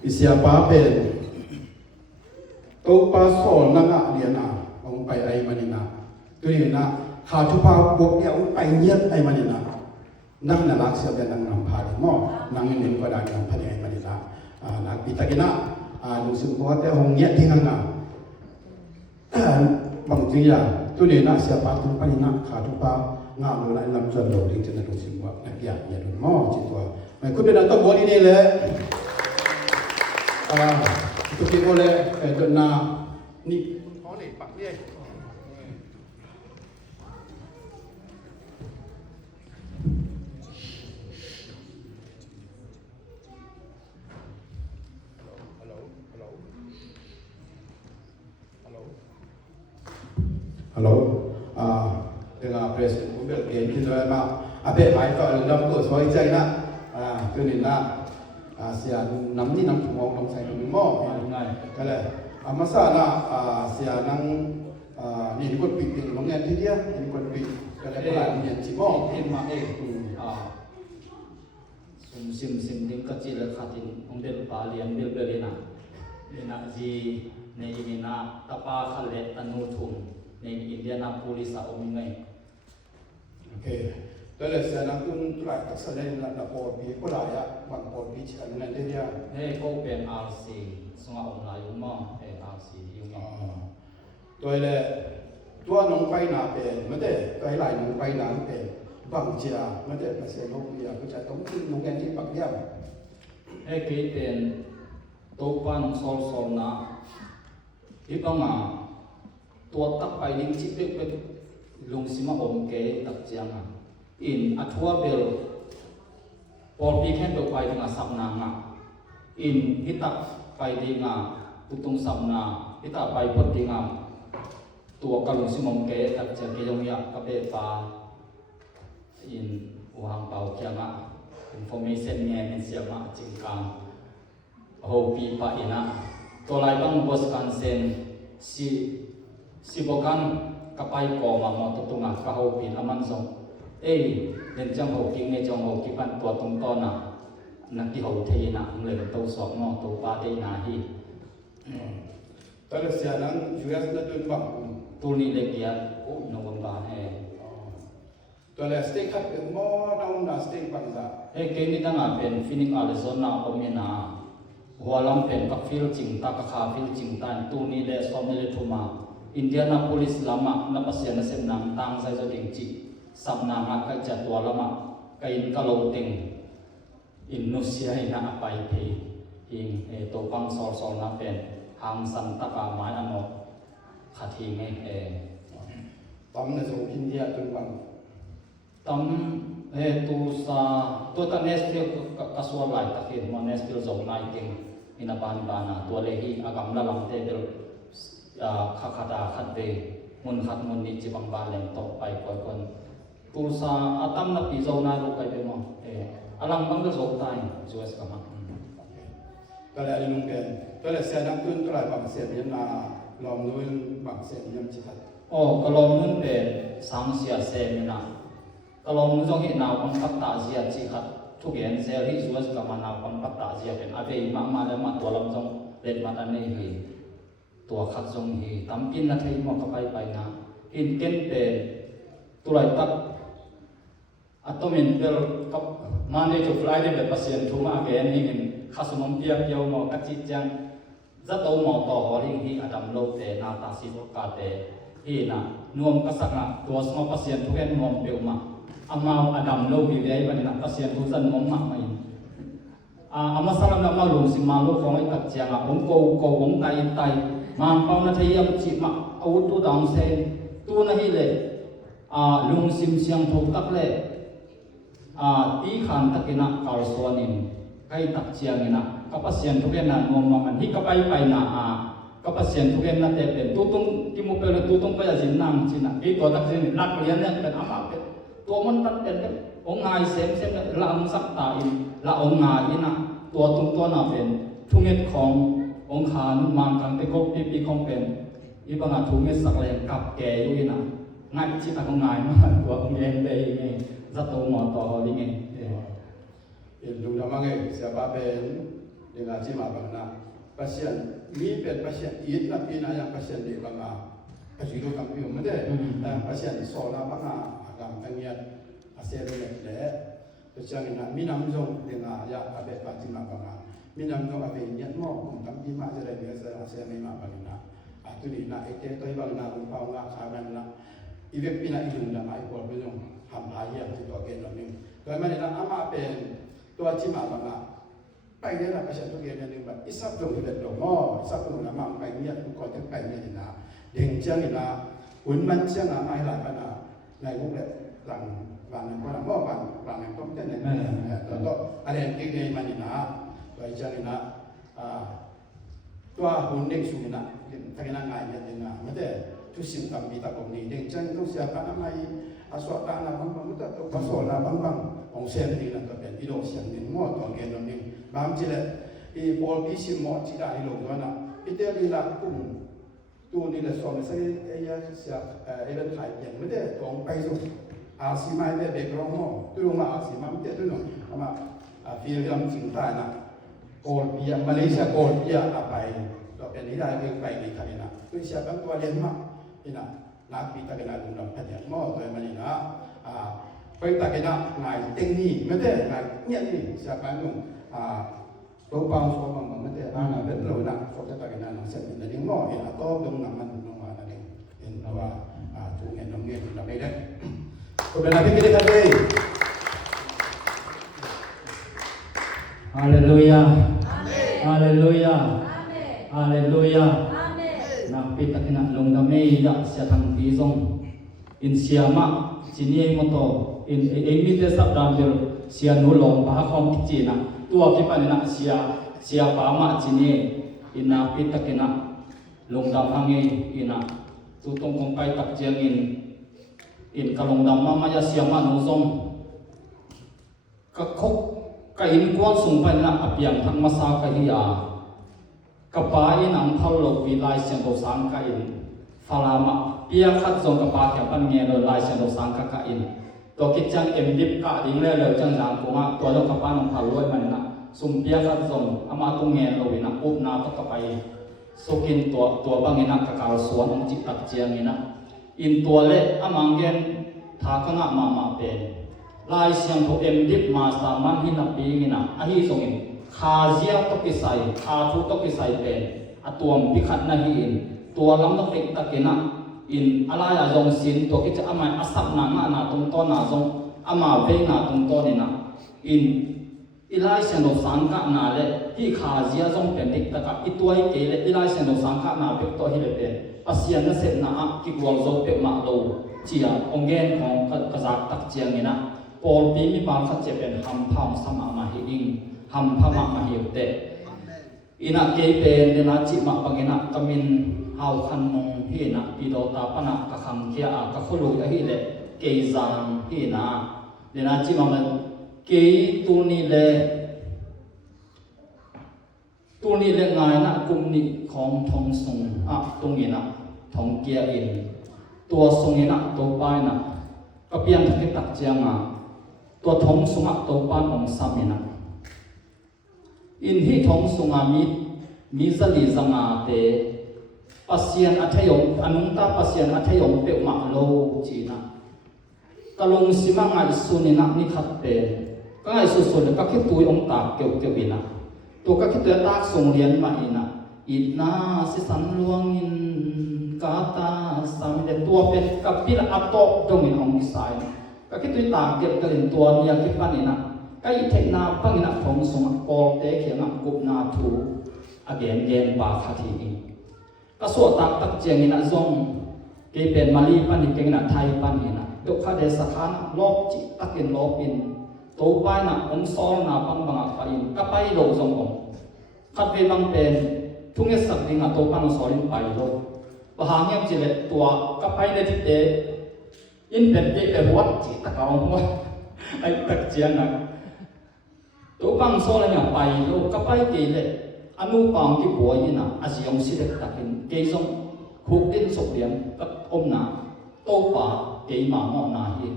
Siapa pen topa sol nanga liana ong pai ai manina tuina kha thupa bok ya ong pai nyet ai manina nang na lak sia nang nam phari mo nang nin ko dan nam phari ai manina na pitakina nu sim ko te hong nyet thinganga bang jiya tuina siapa tu panina kha thupa nga lo lai lam chon lo ding chen nu sim wa na ya ya mo chi to mai ku na to bo ni le itu boleh dona ni oh ni pak dia hello dengan presiden mobil game kita mak abe mai to lam ko soi chai na tu ni na sia nam ni nam thong nam sai nam mo ngai kale amasa na sia nang ni ko pi pi long ngan ti dia ni ko pi kale pala ni chi mo tin ma sim ding ka chi la khatin ong del pa lian bil belina ina ji nei ina tapa khale tanu thum nei indiana police a om ngai okay Dale sia nang kun try tak salen la da por bi ko la ya wan por bi chi an nan de dia he ko pen rc sunga om la yu ma rc yu ma toile tua nong pai na pe mate kai lai nong pai na pe bang chia mate pa se no ya ku cha tong tin nong kan ti pak ya he ke pen to pan sol na ipanga to tak pai ning chi pe lung sima om ke tak chiang in athua bel por pi khen to pai nga sapna nga in hitak pai dinga tutung sapna hita pai pot dinga tua kalung simom ke tak chiang ke yong ya ka be pa in wang pau kianga information nge men siama chingkang ho pi pa ina to lai bang bos kan sen si bokan kapai ko ma mo tutunga ka ho pi aman song den chang ho ki nge chang ho ki pan tua tung to na ki ho thei na ngle to so mo to pa de na hi Dale sia nang US na tun bang tu ni le kia ko no bon ba he Dale stay khat mo down na stay bang za ke ni ta nga pen Phoenix Arizona o me na hualam pen ka fil ching ta ka kha fil ching tan tu ni le so me le thuma Indianapolis lama na pasya na sem nang tang sai zo ding chi samna nga ka cha tua lama ka in ka lo ting in no sia ina apai phe in to pang sol na pen hang san ta ka mai ano khathi nge tam na zo India tun bang tam tu sa to ta Nashville ka so lai ta hin mo Nashville zo nai king ina ban bana to le hi agam la lam te del khakada khatte mun khat mun ni chi bang ba lem to pai ko kon tu sa atam na pi zo na ro kai be mo alang bang zo tai US ka ma Dale ali nong ken Dale sia nang tun try bang sia bien na lom nuin bang sia yam chi khat ka lom nun be sang sia se mi na ka lom nu jong hi na pang pat ta sia chi khat thu gen se hi US ka ma na pang pat ta sia pen ave ma ma le ma to lam jong le ma ta nei hi tua khat jong hi tampin na thei mo ka pai na in ken pe tulai tak atomin pel kap Monday to Friday be pasien thuma again in khasumam pia piao mo ka chi chang za to mo to horing hi adam lo te na ta si ka te hi na nuam ka sanga to smo pasien thu ken nuam pe ma amao adam lo bi dei ban na pasien thu san mom ma mai ama salam na ma lu si ma lo khong ai tak chang a ong ko ong tai man pau na thei am chi ma au tu dang se tu na hi le lung sim siang thok tak le ti khan takina kar swanin kai tak chiang ina kapasian thuken na nom man hi kapai pai na kapasian thuken na te pen tutung ki mo pe tutung pa jin nang china ki to tak jin lak lian ne pen ama pe to mon tat pen ong ngai sem la ong sak ta in la ong ngai ina to tung to na pen thunget khong ong kha nu mang kang te ko pi khong pen i banga thunget sak len kap ke yu ina ngai chi ta ong ngai ma to ong en be nge za to mo to li nge Lu lamang siapa ben dengan cima bangna pasien mi pet pasien it na pina yang pasien di bangga pasien kami mede pasien sola bangga agam tangiat asere le pasien ina minam jong dengan ya abe patima bangga minam jong abe nyat mo kami ma jere biasa asere ma bangna atu ni na eke toi bangna umpau nga kanan na ibek pina idung da mai ko belum ham ayat ti to ke no ni ko mane na ama pen to cima banggaไปเนี่ยนะประชาชนเรียนนึงแบบอิสับตรงที่เด็ดดอกม้ออิสับตรงนั้นมาไปเนี่ยทุกคนจะไปเนี่ยนะเด้งเจ้านี่นะหุ่นมันเจ้านะไม่หลายปัญหาในพวกเด็กหลังบางคนละม้อบางก็ไม่ได้เนี่ยแล้วก็อะไรที่เรียนมันนี่นะตัวเจ้านี่นะตัวหุ่นเด็กสูงนะทั้งนั้นไงเนี่ยนะไม่ได้ทุกสิ่งทำมีตะกงนี่เด้งเจ้าต้องเสียกันอะไรอาสวะตานะบางมันก็ต้องสอนละบางของเส้นนี่นั่นก็เป็นอีโดเสียงนี่ม้อตอนเรียนนี่บางทีเลยอีพอพิสิมอจิตาฮิโลก็นะอีเตลีละกุ้งตัวนี้เลยสอนใส่เอียเสียเรื่องไทยอย่างไม่ได้ตรงไปสุดอาศิมาได้เบกร้องม้อตัวมาอาศิมาไม่ได้ตัวหนึ่งมาฟิลล์สิ่งต่างนะโกลเบียมาเลเซียโกลเบียไปก็เป็นนิได้เรื่องไปในไทยนะตัวเสียบางตัวเรียนมานี่นะนักปีตะกันนะดูนะพัฒนาม้อตัวมันนี่นะไปตะกันนะไงเต็งนี่ไม่ได้ไงเนี่ยนี่เสียบางนู่นตัวบางส่วนบางมันจะเป็นเราหนักเขาจะตะกันนะเสร็จในเรื่องม้อเห็นก็ต้องนำมันลงมานั่นเองเห็นว่าถูกเห็นน้องเงี้ยเราไม่ได้ก็เป็นอะไรที่ได้กันเลยฮาเลลูยาฮาเลลูยาฮาเลลูยานักปิตะกินะลงดำเนินยักษ์เสียทางที่ทรงอินเสียมาจีนี่มโตอินเอมิเตสับดามเดลเสียนุลงปะคอมจีนะตัวที่ปานินะเสียปามาจีนี่อินนักปิตะกินะลงดำหังอินนะตุตงคงไปตักเจียงอินกะลงดำมามายาเสียมานุทรงกะคกกะอินกวนสูงไปนะอเปียงทั้งมาสากะฮิยากะปาอินอังพาโลวิไลเสียงโตสังกะอินฟาลามะเปียขัดทรงกะปาแก่ปันเงโลไลเสียงโตสังกะอินตัวกิจจังเอ็มดิบกะดิ้งเลจังจางกูงะตัวโลกะปานองพาลวยมันนะสุมเปียขัดทรงอามาตุงเงโลวินะอุบนาตะกะไปสุกินตัวบังเงนะกะกาลสวนองจิตตักเจียงนะอินตัวเลอามังเกนทากะงะมาเป็นลายเสียงโตเอ็มดิบมาสามันหินะปีงินะอะฮีทรงอินคาเจียตกิไซคาทุตกิไซเป็นอะตัวมปิขัดนะฮีอินตัวลำตะเอกตะกินะอินอะไรอะจงสินตัวกิจอามาอาศับนางนาตรงต้นนาจงอามาเวนาตรงต้นนี่นะอินอีไลเซนโดสังกะนาเลที่ขาเจียจงเป็นติกตะกะอีตัวให้เกเลอีไลเซนโดสังกะนาเป็นตัวที่เป็นปัสยานเสนากิกวลโซเป็นมาโลเจียองเกนของกษัตริย์ตักเจียงนี่นะปอลปีมีบางสัจจะเป็นฮัมพามสมามาฮิอิงฮัมพามาฮิอุเตอินะเกเป็นเดนาจิมาปังอินะกามินฮาวคันมงฮีนะปีโดตาปนะกะคังเคียกะคุลุยะฮีเลเกซังฮีนะเดนาจิมามันเกตูนี่เลงายนะกุมนี่ของทองสงตรงนี้นะทองเกียอินตัวสงนี่นะตัวปายนะก็เปลี่ยนที่ตักเจียงตัวทองสงตัวปานองสามินะอินที่ทองสงมีสลีสังอาเตปัสยันอัธยงอนุตาปัสยันอัธยงเปมาโลจีนะกะลงสิมังไอสุนินะนิคัดเตก็ไอสุดๆก็คิดตัวองตาเกี่ยวอินะตัวก็คิดตัวตาส่งเรียนมาอินะอินาสิสันลวงอินกาตาสามิเดตัวเป็นกับพิลอัตโตตรงอินองดิไซน์ก็คิดตัวตาเกี่ยวกับตัวเนี่ยคิดปันอินะก็อีเทคนาปังอินะทองสงปอลเตเขียงกุบนาทูอเกนเกนบาคาทีนีก็สวดตักเจียงอินะซงเกเป็นมาลีปันอิเกนะไทยปันอินะดุขะเดสขานลบจิตักินลบอินตัวไปนะองซอลนะปังบังไปอินก็ไปโลซงองขัดเวบังเป็นทุ่งเอสักดิงตัวปันองซอลินไปโลบางอย่างจิเลตัวก็ไปในที่เตอินเป็นเกเป็นหัวจิตะกาวหัวไอตักเจียงนะตัวปังซอลเนี่ยไปโลก็ไปเกเลอนุปางที่บัวยินะอาศัยองสิเล็กตักินเกยซงขุกดินสุกเดียนกับอมนาโตป่าเกยมาหม้อนาฮี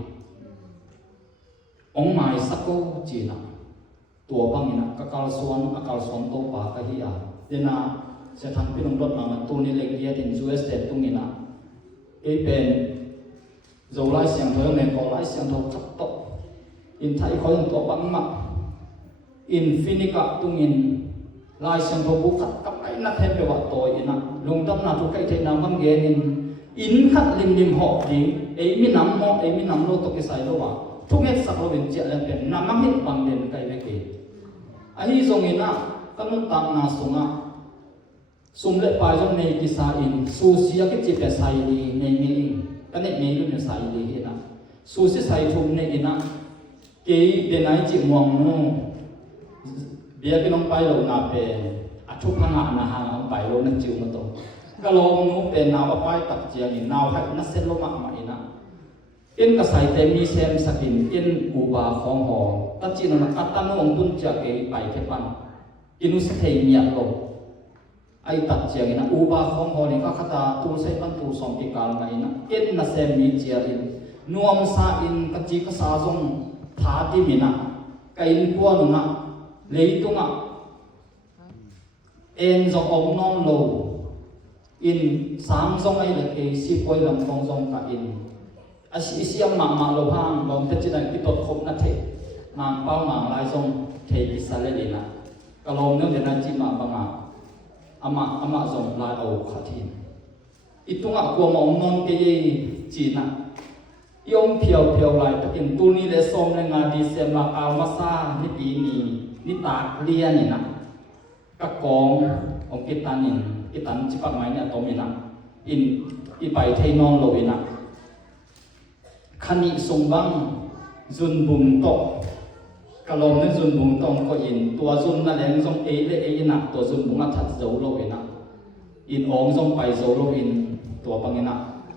องไม้สักกูจีนะ ตัวปังนี่นะก็กาลสวนโตปากะฮิอาเดนะเสทันพี่น้องรถมาตูนี่เล็กเดียดินซูเอสเตตุงนี่นะเป็นโจไลเสียงเธอเนี่ยก็ไลเสียงเธอทับตกอินไทยเขาอย่างตัวปังมาอินฟินิกะตุงอินไลเสียงเธอบุกขัดกับไอ้นักเทนเปวัตโตอินะลงดำนาทุกไอ้เทนามันเกนินอินขัดลิมหอกดีไอ้มีน้ำหอกไอ้มีน้ำโลตกใส่โลวะทุกเม็ดสักโลเป็นเจริญเป็นน้ำมันหิบางเด่นไกลไปเกยไอ้ที่ทรงอินะก็นุ่งตามนาสุงะสุมเล็บปลายจงในกิสาอินสูเสียกิจิเปใส่ดีในมีก็ในมีรุ่นใส่ดีนะสูสิใส่ทุ่มในอินะเกยเดนไอจิมวงนู้เบียกินลงไปลงนาเป็นอัทุพังอานาหาลงไปลงนั่งจิวมาตรงก็ลงนู้เป็นนาวไปตักเจียงอินนาวให้นักเซลลงมาอินะอินก็ใส่เต็มมีเซมสกินอินอุบาของหอตัดจีนนักอัตตานงตุนจะเกยไปเทปันอินุสเทียลงไอตัดเจียงอินะอุบาของหอนี่ก็ขตาตูเซปันตูสองปีกาลไงนะอินนักเซมมีเจียรินนวมซาอินกจีกษาจงทาติมินะไกอินกัวนุนะเลยตุงะเอ็นจงองน้องโลอินสามจงไอเล็กเอซีปอยลำทองจงกะอินอาชีพยามมาโลพังลงเทจินัยพิตรคบนัทเทงานเป้างานลายจงเทอิสเลลินะก็ลงเนื้อเดนัจิมาบังอามาจงลายเอาขัดทินอิตุงะกัวมองนอนเกยจีนะยมเพียวลายตะกินตูนี่เลสมในงานดีเซมาอามาซานิปีนีนิตาเลียนี่นะก็กององกิตันจิปักไม้เนี่ยตรงนี้นะอินอีไปเทนอนโลวินะขันิสงบังจุนบุงโตกะลมในจุนบุงตองก็อินตัวจุนนั่นเองจงเอเลเอนะตัวจุนบุงนัทัดโจโลวินะอินองจงไปโจโลวินตัวปังนะ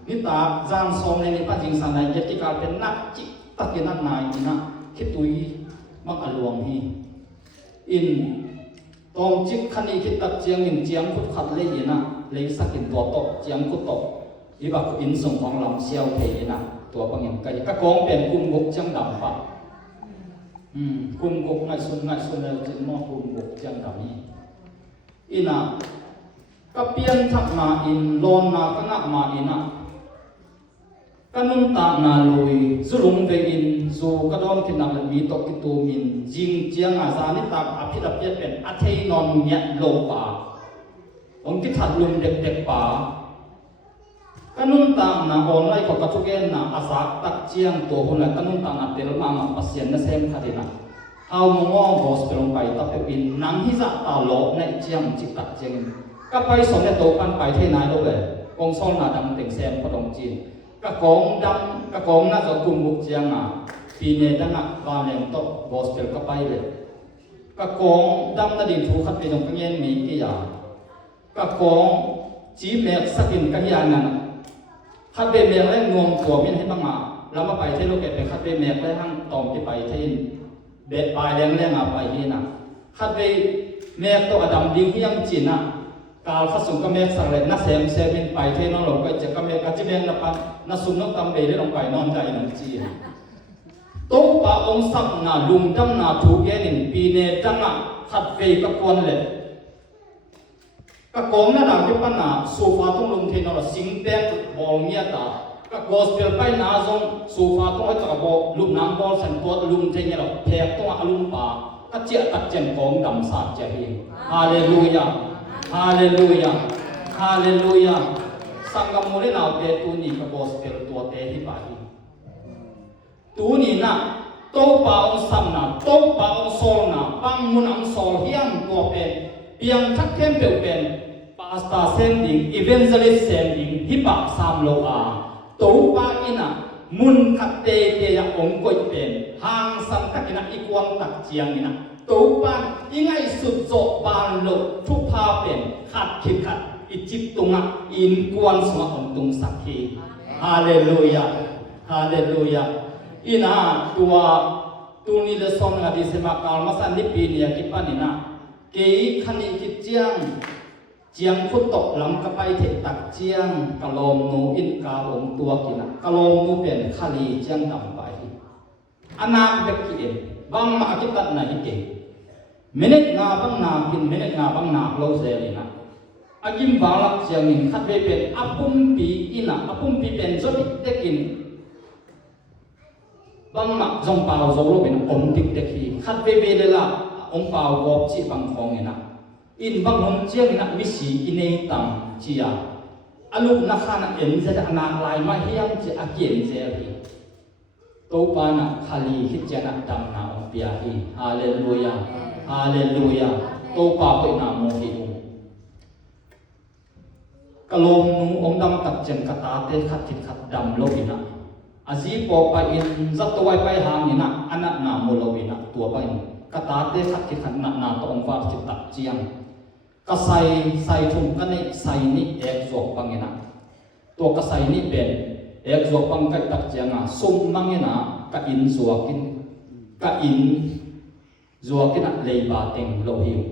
นิตาจานสองในนี้ปัจจิงสันในเจติกาเป็นนักจิตตะกินันนายนะคิดตุยมักอลวงฮีอินตองจิตขันิคิดตักเจียงอินเจียงพุทธขัดเลยนะเลยสักอินตัวโตเจียงพุทธโตอีบักอินส่งของลำเชียวเทนะตัวปังยังไกก็กองเป็นกุมกจังดำปะกุมกง่ายสุดเลยจึงมองกุมกจังดำนี้อินะก็เปลี่ยนทักมาอินโลนมาก็งักมาอินะก็นุ่งตานาลุยสุรุงเวอินสูก็โดนกินนักมีตกิตูมินจิงเจียงอาซานิตาอภิรัพย์เป็นอัฐินอนเนียโลปาองค์ที่ถัดลุมเด็กๆป่าก็นุ่งตานาออนไลน์เขาก็ทุกเย็นนะอาสาตักเจียงตัวคนละก็นุ่งตานาเตลมาปัสเซียนนั่นเซมขัดนะเอามองบอสไปลงไปตับเป็นอินนังฮิซาตาโลในเจียงจิตตักเจียงก็ไปสอนในโตกันไปที่ไหนเราเลยกองซ้อนนาดำเต็งเซมพอดงจีนก็กองดำก็กองน่าจะกุมบุกเจียงอ่ะปีนี้ตั้งอ่ะบาเลนโตบอสไปก็ไปเลยก็กองดำน่าดินถูกขัดไปตรงกันเย็นมีกี่อย่างก็กองจีเมกสกินกันอย่างนั้นขัดเบเมกแล้วงวงตัวมินให้บ้างอ่ะแล้วมาไปที่โลกเก็บไปขัดเบเมกแล้วทั้งตอมที่ไปที่เด็ดปลายเลี้ยงอ่ะไปที่น่ะขัดเบเมกตัวดำดิ้งยังจีน่ะกาลฟัสุนก็เมกสังเลยนักเซมินไปที่น้องหลงก็จะก็เมกก็จะเมกนับปันนักสุนนกตำเบยได้ลงไปนอนใจนั่นจีตุ๊กป่าองสักน่ะลุมดำน่ะถูกแกนินปีเนจังอ่ะขัดเวก็ควรเลยก็กองนั่นน่ะที่ปัญหาโซฟาต้องลงที่นอนสิงเด็กบอลเมียตาก็กอสเปลไปน่าจงโซฟาต้องให้ตะบอลุมน้ำบอลสันตัวลุมที่เนี่ยเราแทกต้องอารมณ์ป่าก็เจี๊ยตักเจนกองดำสาดเจฮีฮาเลลูยาฮาเลลูยาฮาเลลูยาสังกัมมุนีนาเปตุนีกับกอสเปลตัวเตหิบาฮีตูนี่นะโตป่าองสัมนะโตป่าองโซลนะปังมุนอังโซลเฮียงตัวเป็นเพียงทักเทมเปลเป็นปาสตาเซนดิ้งอีเวนเจลิสเซนดิ้งฮิปะสามโลอาโตป่าอินะมุนขัดเตเกียองกอยเป็นหางสันตักินะอีกวงตักเจียงนี่นะโตป่ายังไงสุดโจบานโลทุกพาเป็นขัดขิดขัดอิจิปตุงะอินกวนสมาองตุงสักทีฮาเลลูยาฮาเลลูยาอินะตัวนี้เลสอนงาดิเซมาคาลมาสันนิปีนียกิปันินะเกยขันิกิเจียงฟุตตกลำกับไปเทตักเจียงกะลมนูอินกาลมตัวกินะกะลมนูเป็นขลีเจียงดำไปอนาคเบกกิเอ็นบางมากิตันไหนเก่ง minit nga bang na kin minit nga bang na lo selina agim balak siangin khatbe pen apumpi ina apumpi pen zobi tekin bang mak jong pau zo lo ben om tik teki khatbe be le la om pau gop chi bang khong ina in bang hom chiang ina mi si inei tam chia aluk na khana en za na lai ma hiam chi akien je hi to pa na khali hit jana tam na om pia hi hallelujah hallelujah to pa pe na mo hi kalom nu om dam tak chen kata te khat thit khat dam lo ina azi po pa in zat to wai pai hang ina anak na mo lo ina tua pa in kata te khat thit khat na to om fa chit tak chiang ka sai thum ka nei sai ni ek zok pangina to ka sai ni pen ek zok pang kai tak chianga sum mangina ka in zuakin ka in zuakin a lei ba teng lo hiu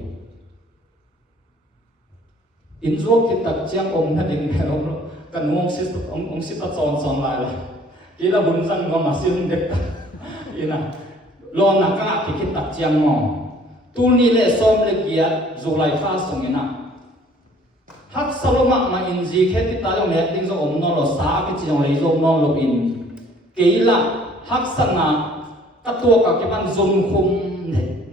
in zuak ki tak chiang om na ding helom lo kan ngong sis om sit ta son lai la kila bun sang ngo ma sim dek ta ina lo na ka ki tak chiang ngo tu ni le som le kia zulai kha songina hak saloma ma in ji kheti ta lo me ding zo om no lo sa ki chi jong le zo no lo in keila hak sana ka to ka ke ban zum khum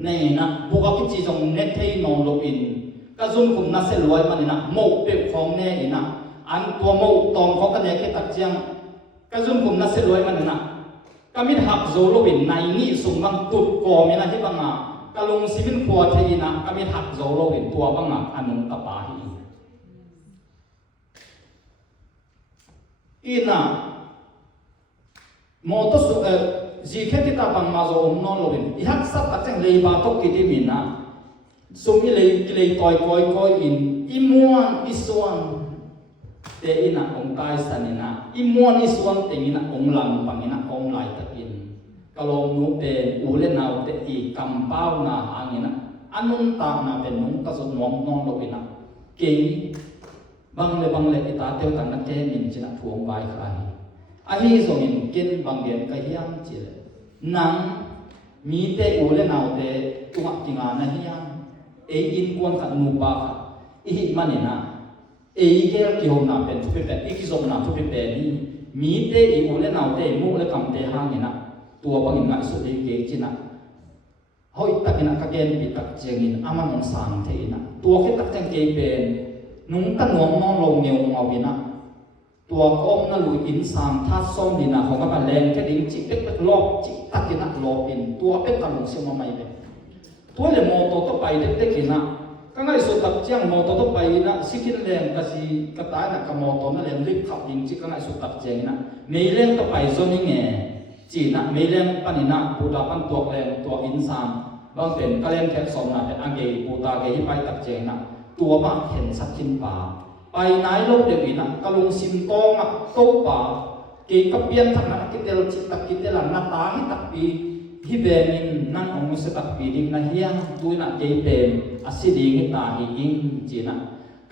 ne na bu ka ki chi jong ne thei no lo in ka zum khum na se loi man ina mo pe khong ne ina an to mo tong kho ka ne ke tak chiang ka zum khum na se loi man ina ka mit hak zo lo in nai ni sum bang tut ko me na hi banga kalung simin khwa theina kami hak zo lo in tua banga anung ta pa hi ina mo to su ji kheti ta bang ma zo om non lo in i hak sap a chang lei ba to ki ti min na sumi lei toi koi in imuan isuan te ina ong kai sanina imuan isuan te ina ong lam pangina ong lai ta in kalom nu pe ule nau te I kampau na angina anun ta na pe nung ka so nom nom lo ina ke bang le ita te ta na ke min china thuong bai khai a hi so min ken bang gen ka hiam chile nang mi te ule nau te tunga kinga na hiam e in kon ka nu ba kha I manina e gel ki hom na pen thu pe e ki so na thu pe ni mi te I ule nau te mu le kam te hangina tua bangin ngai su dei ke china hoi takina ka gen pi tak chengin ama mong sang theina tua ke tak chang ke pen nung ta nuam nong lo ngeu ngawina tua kom na lu in sang tha som dina hong ka len ke ding chi pek pek lok chi takina lok in tua pek ka lu se ma mai be tua le mo to pai de te kina ka ngai su tak chang mo to pai na sikin len ka si ka ta na ka mo to na len lip khap ding chi ka ngai su tak cheng na nei len to pai zo ni nge chỉ na mấy lem panina puta pan tuak lem tuak insan bang pen kalem thek som na te age puta ge hi pai tak che na tua ma khen sakin pa pai nai lo de ina kalung sim to ma to pa ke kapian thak na kitel chi tak kitel na ta hi tak pi hi be min nan ong se tak pi ding na hiang tu na ke pen asiding hi ta hi ing chi na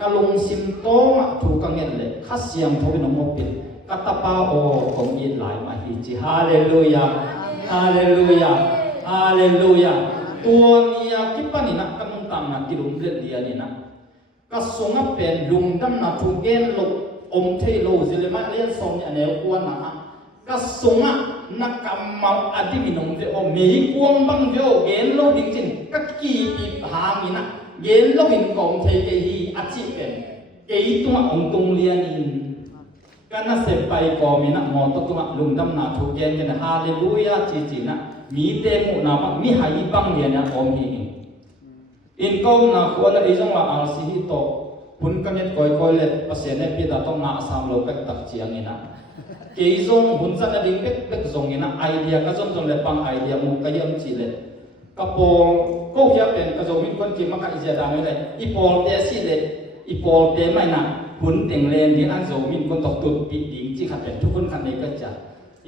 kalung sim to ma thu ka ngel le khasiam tho bin mo pin katapa o kong in lai ma hi chi hallelujah hallelujah hallelujah tua nia kipani na kanung tam na kilum le dia ni na ka songa pen lum dam na thu gen lo om thei lo zile ma len som ni ane kwa na ka songa na kamau adi minong ve o mei kuang bang ve o gen lo ding chin ka ki pi hang ni na gen lo in kong thei ke hi achi pen ke tu ma ong tung lian in kana se pai ko mi na mo to kuma lung dam na thu gen ken hallelujah chi chi na mi te mu na ma mi hai bang ya na om hi in ko na ko la i jong la al si hi to hun ka net koi le pasien ne pi da to na sam lo pek tak chiang ina ke jong hun sa na ding pek jong ina idea ka jong le pang idea mu ka yam chi le ka po ko kya pen ka jong min kon ki ma ka ija da le I pol te si le I pol te mai na hun teng len di an zo min kon tok tut pi ding chi khat pen thu kun khan nei ka cha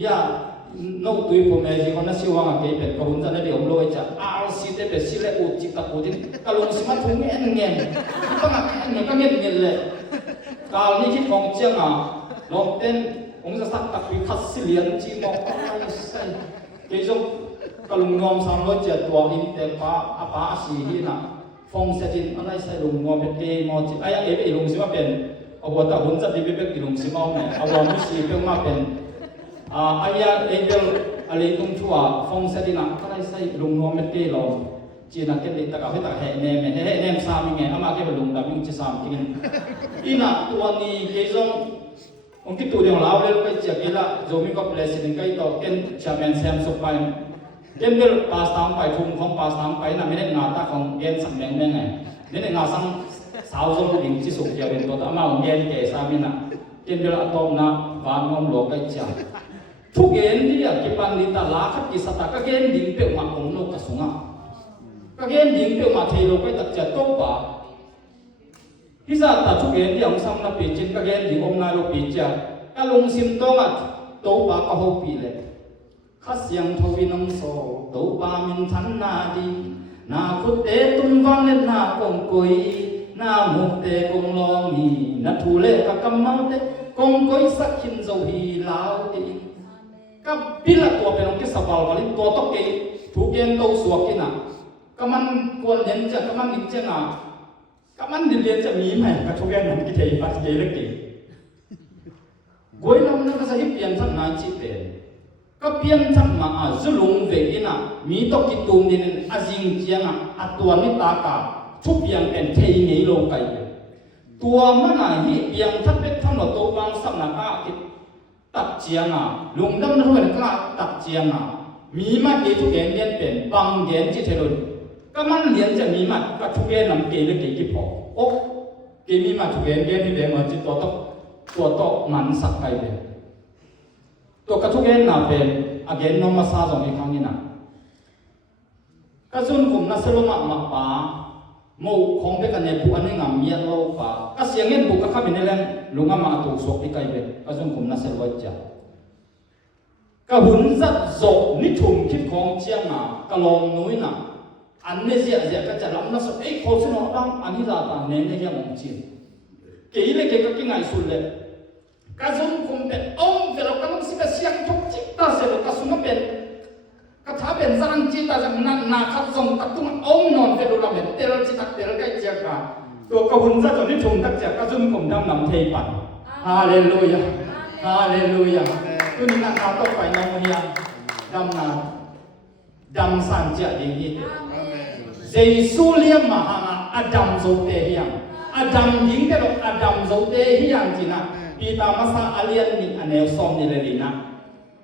ya no tui po me ji kon na si wa ke pen ko hun za ne di om lo cha al si te pe si le u chi ta ko din ka long si ma thu ngen ngen pa ma ne ka ngen ngen le ka ni chi kong chiang a long ten ong sa sak tak pi khat si lian chi mo ai sai ke zo ก็ลุงนอม307ตัวอินเตปาอาปาสีที่น่ะฟงเสจินอะไรใส่ลุงนอมเป็นเกมอจิไอ้เอฟลุงสิว่าเป็นเอาว่าตาหุ่นจะดีเป็นลุงสิมาเนี่ยเอาว่ามุสีเป็นมาเป็นอายาเอเดลอะไรตรงชัวฟงเสจินอะไรใส่ลุงนอมเป็นเกลอจีน่ะเกลิตตะกะเฮตะเฮเนมเฮเนมสามีไงอามาเกเป็นลุงดามิงจิสามกินอีน่ะตัวนี้เกจงองค์ที่ตัวเดียวเราเล่นไปเจียกิละโจมิก็เพลสินก็ต่อเกนแชมเปี้ยนแชมป์สุดไปเกนเดลปาสตามไปทุ่มของปาสตามไปน่ะไม่ได้งาตาของเกนสังแมงแม่ไงไม่ได้งาสังสาวจงดิ่งที่สุดเกี่ยวเป็นตัวแต่มาของเกนเกสามิน่ะเกนเดลอะตอมน่ะวางงอมโลกไปเจียทุกเกนที่กิปันดิตาลาคัดกิสตาก็เกนดิ่งเปียวมาองโลกสุงะก็เกนดิ่งเปียวมาเทโลไปตัดเจียโตปาที่จะตัดทุกเกนที่องค์สัมนับปีจินก็เกนดิ่งองนายโลปีเจียก็ลงซิมโตงัดโตปาก็หกปีเลยข้าเสียงทวินงโซโตปามินทันนาดีนาคุเตตุนวังเล่นนากงกุยนามุเตกงลองนีนาทูเลกกำเมาเตกงกุยสักขินโซฮีลาวเตกับบิลตัวเป็นองค์ที่สบายวันตัวตกเกยทุกเกนโตสวกินะก็มันกวนเห็นจะก็มันนิจนะก็มันดิเลียนจะมีไหมก็ทุกเกนมันกิเทยปัสเกลกิกวยน้ำนั่นก็จะให้เปลี่ยนทั้งนายจิตเองก็เปลี่ยนทั้งมาจุลุงเวกินะมีตกิตุมดินอาจิงเจียงอัตัวนิตากาทุกอย่างเป็นเทยนิโลกายตัวมันน่ะที่เปลี่ยนทั้งเป็นทั้งหมดตัวบางสำนักกิตัดเจียงลุงดำนั่นก็ตัดเจียงมีมาเกี่ยวทุกอย่างเรียนเป็นบางเรียนจิตเทลุนก็มันเรียนจะมีมาก็ทุกอย่างนำเกี่ยวเลยกี่พอโอ้เกี่ยวมีมาทุกอย่างเรียนที่เรียนมาจิตตัวโตมันสักไปเลยตัวกระทุกเอ็นน่ะเป็นอาเกนนอมาซาจงอีกครั้งนี้นะกระสุนกลุ่มนัสลุมะมาป่าโมคงเป็นกันเนี่ยผู้อันนี้งามเมียโลป่ากระเสียงเงินบุกกระข้าเป็นเรื่องลุงอามาตุกสกที่ไกลเป็นกระสุนกลุ่มนัสลุวัจจากระหุ่นจัดโจนิทุมคิดของเชียงน่ะกระลองนุ้ยน่ะอันนี้เสียก็จะลำนัสเอ้โคสิโนตั้งอันนี้จะต่างเนี่ยเนี่ยมองจีนเกี่ยเลยเกี่ยกับกินไงสุดเลยกระสุนคุมเป็นองค์เวลากำลังสิกเสียงทุกจิตตาเสียกระสุนเป็นกระทาเป็นสารจิตตาจากนั้นนาคัดส่งตัดตุ้งองค์นอนเวลาเป็นเตลจิตตักเตลใกล้เจียกาตัวกระหุ่นซะจนที่ทุ่มตักเจียกระสุนคุมดำนำเทปันฮาเลลูยาฮาเลลูยาตัวนี้นาต้องไปน้องเฮียดำนาดำสันเจียดีนี่เจสุเลียมมาหาอดัมโซเตฮิยังอดัมยิงแต่เราอดัมโซเตฮิยังจีน่ะปีตามาซาอาเลียนนี่อันเอลซอมนี่เลยนะ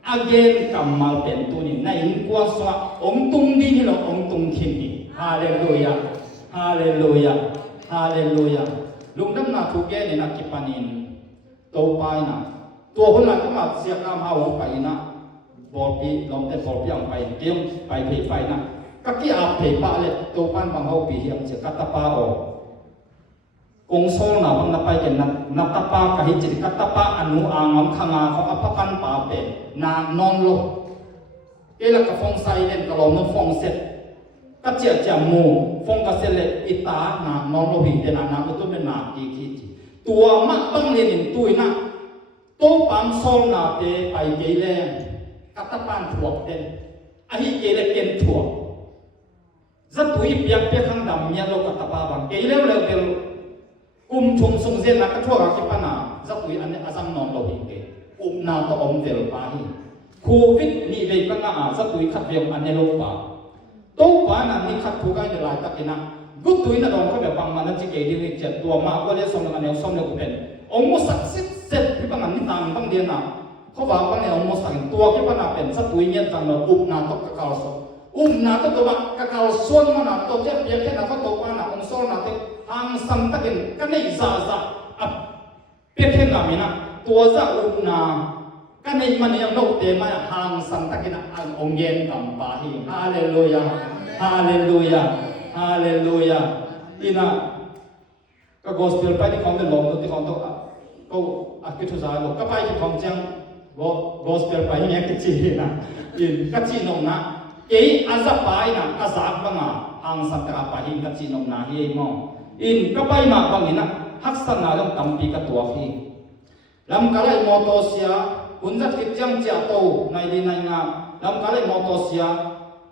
อาเกนกัมมาเป็นตัวนี้ในอินกัวสวะองตุงดีนี่เราองตุงทินนี่ฮาเลลูยาฮาเลลูยาฮาเลลูยาลุงดำนาทุกแกนี่นะกิปานินโตไปนะตัวคนนั้นก็มาเสียกามหาไปนะบอลปีลมแต่บอลปีเอาไปเกี่ยวไปเพย์ไปนะก็กี่อาเพย์ปะเลยตัวปันบางเอาปีเฮียงจะกัตตาปาออกกงโซนาบังนับไปกันนับตาปากะหิจิกัตตาปาอนุอางมขงาของอภปันปาเป็นนานอนโลเอลักฟงไซเล่นกะลอมฟงเสร็จก็เจียจมูฟงกะเสเลอิตานานอนโลหิเดนานาตุเป็นนากีคิจิตัวมะต้องเรียนตุยนะโตปังโซนาเปไปเกเลกัตตาปันถั่วเด่นอหิเกเลเกนถั่วจะตุยเปียกเปียกข้างดำเมียโลกัตตาปาบังเกเลเร็วเร็วกุมชงสงเซนนักทั่วรักปนาจะตุยอันนี้อาซัมนอนโลหิเกนาตอมเวลปาหิโควิดนี่เวกังอาจะตุยขัดเวียงอันนี้โลปาโตปานันนี่ขัดผู้กันในหลายตะกินะกุตุยนั่นโดนเขาแบบบางมันจะเกดีวิจัดตัวมาก็เลยส่งอันนี้ส่งเลยกูเป็นองค์มุสักสิเสร็จที่บางอันนี้ตามต้องเดียนะเขาบอกว่าเนี่ยองค์มุสักตัวที่ปนาเป็นจะตุยเนี่ยจังเลยนาตกกะกาวสนาตตัวกะกาวส่วนมันนาตเจ็บเปียกแค่นาเขาโตปานาองค์โซนาตทางสัมตะกินกันในซาซาเปียกแค่นามินะตัวจะนากันในมันยังโลกเตมาทางสัมตะกินอันองเย็นกัมปาหิฮาเลลูยาฮาเลลูยาฮาเลลูยาอีน่ะก็กอสเปลไปที่ของเดินลงที่ของตัวก็อักขิทุสาลก็ไปที่ของจังกอสเปลไปเนี่ยกิจีนะอินกิจีนงนะเออาซาไปนะอาซาบังอ่ะทางสัมตะไปหิกิจีนงนะเฮมองอินก็ไปมาบังอินะฮักษณะลงตั้มปีกับตัวฮีลำกะไลมอโตเซียคุณจัดกิจจังเจ้าโตในดีในงาลำกะไลมอโตเซีย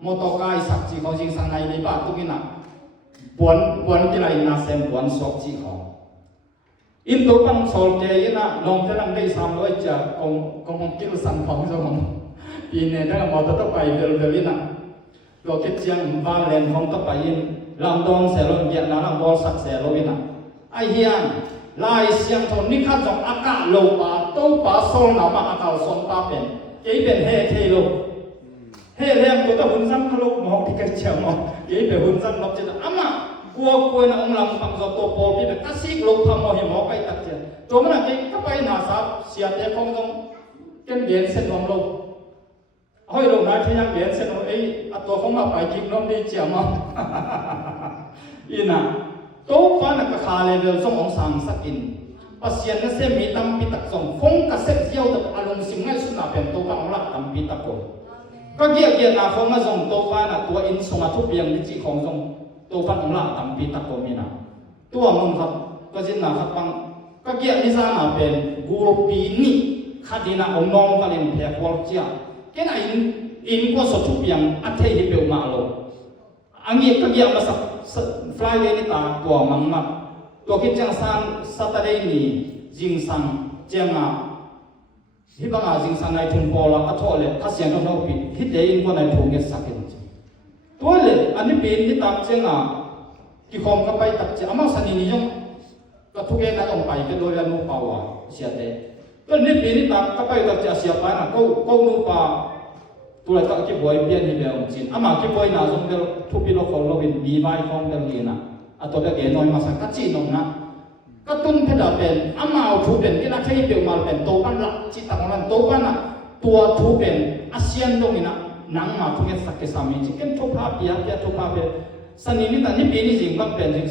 มอตอกายสักจีของจิงสังในนี่บ้าตุกินะปวนกินอะไรนาเซมปวนสอกจีของอินตัวปังโซลเจยนะลงเท่านั้นได้300จะคงกินสันของสมองปีนี้ถ้ามอตต้องไปเดลินะตัวคิดเชียงบ้านเลนของต้องไปยินลำดองเสร็จเย็นนะลำดองสักเสร็จวินะไอเฮียนลายเสียงทนนี่ข้าจงอากาศโลปาตู้ปาโซลหนามาอากาศสมปาเป็นเกี่ยเป็นเฮเทโลเฮเลี้ยงตัวตะหุ่นซ้ำทะลุมองที่กันเชียวมองเกี่ยเป็นหุ่นซ้ำลบเจตอามากัวกวยนะองลำปังจอตัวโปพี่เป็นกัสิกโลพามอหิมอไปตัดเจตัวมันอะไรก็ไปหนาซับเสียแต่คงต้องเก็บเบียนเส้นลมโลห้อยลงนะที่ยังเบียนเส้นลมตัวของมาไปกินลมดีเจียมองอีน่ะตัวฟ้านักข่าวเลยเรื่องส่งองสังสักอินปัสยานเสมีตั้มพิตักส่งฟงกระเซ็บเยี่ยวแต่อารมณ์สิ่งง่ายสุดน่ะเป็นตัวของรักตั้มพิตักคนก็เกี่ยนาฟงมาส่งตัวฟ้านักตัวอินส่งมาทุบเบียงดิจิของส่งตัวฟ้าของรักตั้มพิตักคนมีน่ะตัวมึงครับก็จินน่ะครับบังก็เกี่ยนิสาน่ะเป็นกูรูปีนี่คดีน่ะองน้องกันเองเพียควอลเจียแค่ไหนอินก็สุดทุบเบียงอัฐิเปียวมาโลอันนี้ก็เกี่ยมาสักฟลายเลยนี่ตาตัวมังมักตัวคิดจังสันสัตย์ได้นี่จิงสังเจียงอ่ะฮิบังอาจิงสังในทุ่งโพละอัฐอเลยข้าเสียงก็น้องปีฮิตเดินก็ในทุ่งเกษตรตัวเลยอันนี้เป็นนี่ตาเจียงอ่ะกี่คนก็ไปตัดเจียงอามาสันนี่ยังก็ทุกอย่างนั้นลงไปก็โดยละนูป่าวเสียเดก็นี่เป็นนี่ตาก็ไปตัดเจียงเสียไปนะก็นูป่าตัวเราคิดบ่อยเปลี่ยนที่เดียวจริงอามาคิดบ่อยนะสมเด็จทุบปีโลกของเราเป็นบีบายของเดิมนี่นะตัวเด็กน้อยมาสักกัจจินงนะก็ตุ้นเพดานเป็นอามาทุบเป็นที่นักที่เปียวมาเป็นตัวปั้นละจิตตะมันตัวปั้นน่ะตัวทุบเป็นอาเซียนตรงนี้นะนังมาทุกอย่างสักแค่3 มิจิกันทุบภาพเปียทุบภาพเป็นสันนิษฐานนี่ปีนี้จริงก็เป็นจริง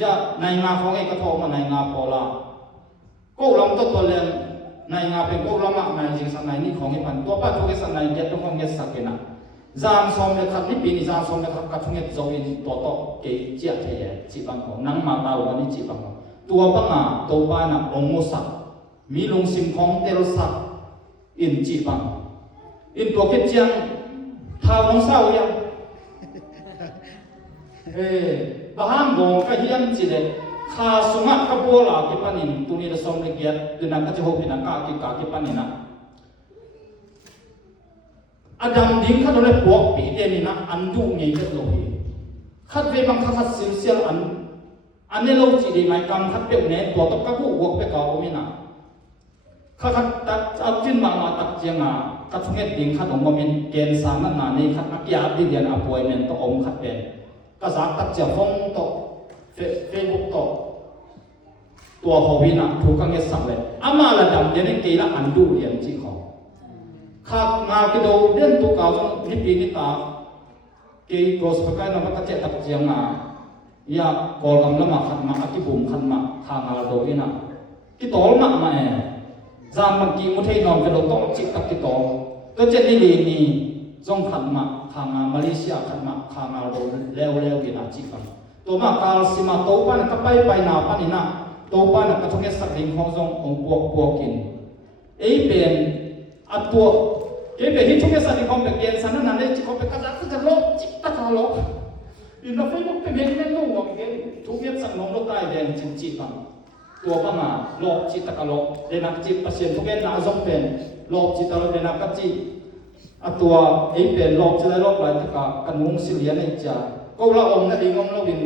จะในงานของเอกทอมาในงานพอละก็ลองตัวเลี้ยงในงานเป็นก็ลองมาในจริงสันในนี่ของอีพันตัวป้าทุกอย่างสันในเด็ดตัวของเด็ดสักแค่น่ะจามสมเด็จขัดนี่ปีนี้จามสมเด็จขัดกระทุ่งเด็ดโจวินตัวโตเกี่ยเจียเทียจีบังของนังมาตาววันนี้จีบังของตัวบังอ่ะตัวป้าน่ะองมุสักมีลงสิงของเตลสักอินจีบังอินตัวเกี่ยเจียงท้าวน้องสาวยังบ้านบงก็เฮียนจีเลยข้าสมัครกับบัวลาที่ปนินตัวนี้เราสมเด็จดูนังก็จะหกพินังกาที่ปนินนะอาดัมดิ้งขัดเลยปวกปีเดนี่นะอันดูงี้ก็โลหิขัดเวบังขัดเสียอันนี้เราจีดีไหมกำขัดเปียวเนื้อตัวตบกับผู้วัวไปเก่าไม่นะขัดตัดเอาจิ้นมาตัดเจียงอ่ะขัดทุ่งเฮ็ดดิ้งขัดของมันเกณฑ์สารนั่นน่ะนี่ขัดนักยาดีเดียนอภัยเนี่ยต้องอมขัดเป็นก็สาตัดเจียฟงต่อเฟซบุ๊กต่อตัวหอวินะถูกกังเงินสักเลยอามาละดำเดี๋ยวนี้กีละอันดูเรียนจีของข้างานที่เราเดินตัวเก่าจนที่ปีนี้ตาเกี่ยวกับสกัยน้ำมันก็จะตัดเจียงอ่ะยากอลกำลังมาขัดมาที่บุ่มขัดมาข้างานเราอีน่ะที่โตมาไหมจามมันกี่มุทัยนอนเป็นเราต้องจิกตักที่โตก็จะนี่เลยนี่จงขัดมาข้างานมาเลเซียขัดมาข้างานเราเร็วกินอาจิกันตัวมาการสิมาโตป้านะก็ไปหน้าป้านี่นะโตป้านะก็ต้องแค่สักดิ่งของจงองบวกกินเป็นอัตตัวเกี่ยวกับที่ทุกอย่างสิ่งของเป็นเกณฑ์สันนั่นเลยที่เขาเป็นกระดาษก็จะลบจิตตะการลบอยู่ในเฟซบุ๊กเป็นเห็นเป็นลูกว่าเกณฑ์ทุกอย่างสิ่งของเราได้เด่นจริงๆบ้างตัวบ้างอ่ะลบจิตตะการลบเด่นนักจิตเปอร์เซ็นต์ทุกอย่างน่าสงเป็นลบจิตตะการเด่นนักจิตอัตตัวเป็นลบจะได้ลบอะไรตะการกันมุ้งสิเลียนในใจก็เราอมนั่นเองเราวิน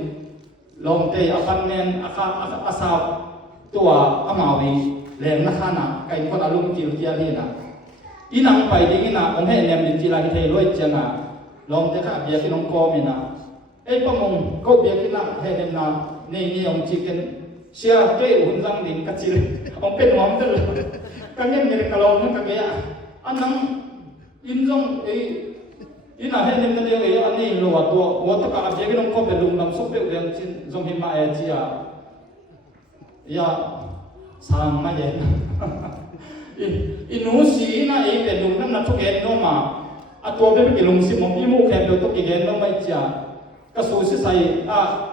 ลมเตะอภันเนนอาสาตัวอามาวีแรงนักขานะไก่คนอารมณ์กิลเกียรีนะอีนังไปดิ้งนะองค์เฮเนมดิจิลาเทลอยจังอ่ะลองเตะข้าเบียกินองกอมินะปะมงก็เบียกินนะเฮเนมนะนี่องจิกันเชียเกยหุ่นจังดิ้งกัจจิลองเป็นหอมเตลกันยังมีกระโหลกนั่นกันเบียอันนั้นอินจงอีน่าเฮเนมนั่นเองอันนี้รัวตัววัวตะกาเบียกินองกอเป็นลุงนำซุปเปอร์เรียงจินจงหิมะจีอ่ะยาสางมาเย็นอินูสีน่ะเป็นลุงนั่นนักทุกเอ็นโนมาตัวเป็นกิลุงสิมมีมุกแค่ตัวตุกิเอ็นโนไม่จ้าก็สู้สิใส่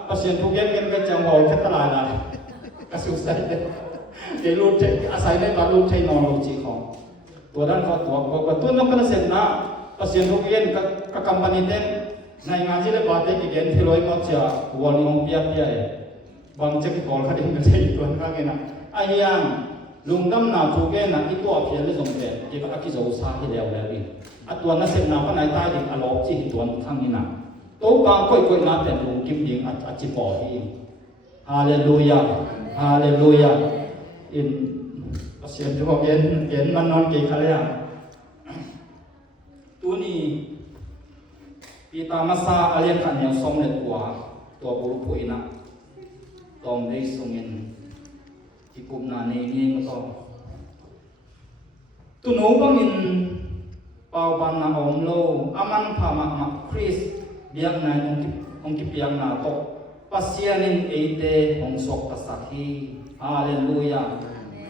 ปัสยันทุกเอ็นกันก็จังหวะแค่ตลาดนะก็สู้ใส่เดี๋ยวลูกอาศัยในบ้านลูกใช้นอนลูกจีของตัวนั้นเขาตัวน้องก็เสร็จนะ pasien hu yen ka company ten nai nga jile ba te ki gen theloi mo cha wal ong pia pia e bang che ki kol kha ding ka sei ton ka nge na ayang lungdam na thu ge na ki to apia le jong te ki ka ki zo sa hi lew le bi atwa na se na pa nai ta dik alo chi hi ton khang ni na to ba koi na te lung kim ding a chi po hi hallelujah hallelujah in pasien hu gen man non ki kha le tu ni Pita masa alien kan yang som let kwa to buru pu ina tom dei sungin ikum na ni mo to tu no bangin pau ban na om lo aman pha ma Chris biak na ong ki piang na to pasianin eite ong sok ta sakhi hallelujah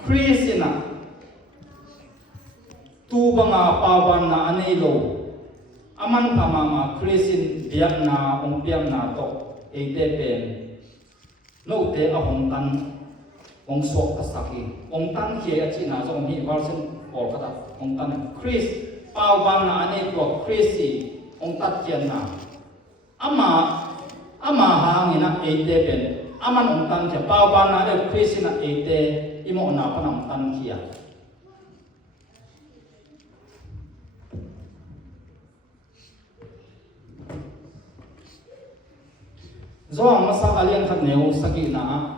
Chris ina tu banga pau ban na anei lo aman pamama Chrisin biak na ong piang na to eite pen no te a hong tan ong sok ta sakhi ong tan khie a china zo mi version or kata ong tan Chris pau ban na ane to Chrisi ong tat kian na ama hangina eite pen aman ong tan khia pau ban na de Chrisi na eite imo na panam tan khia Zoang masa alien khat neu saki na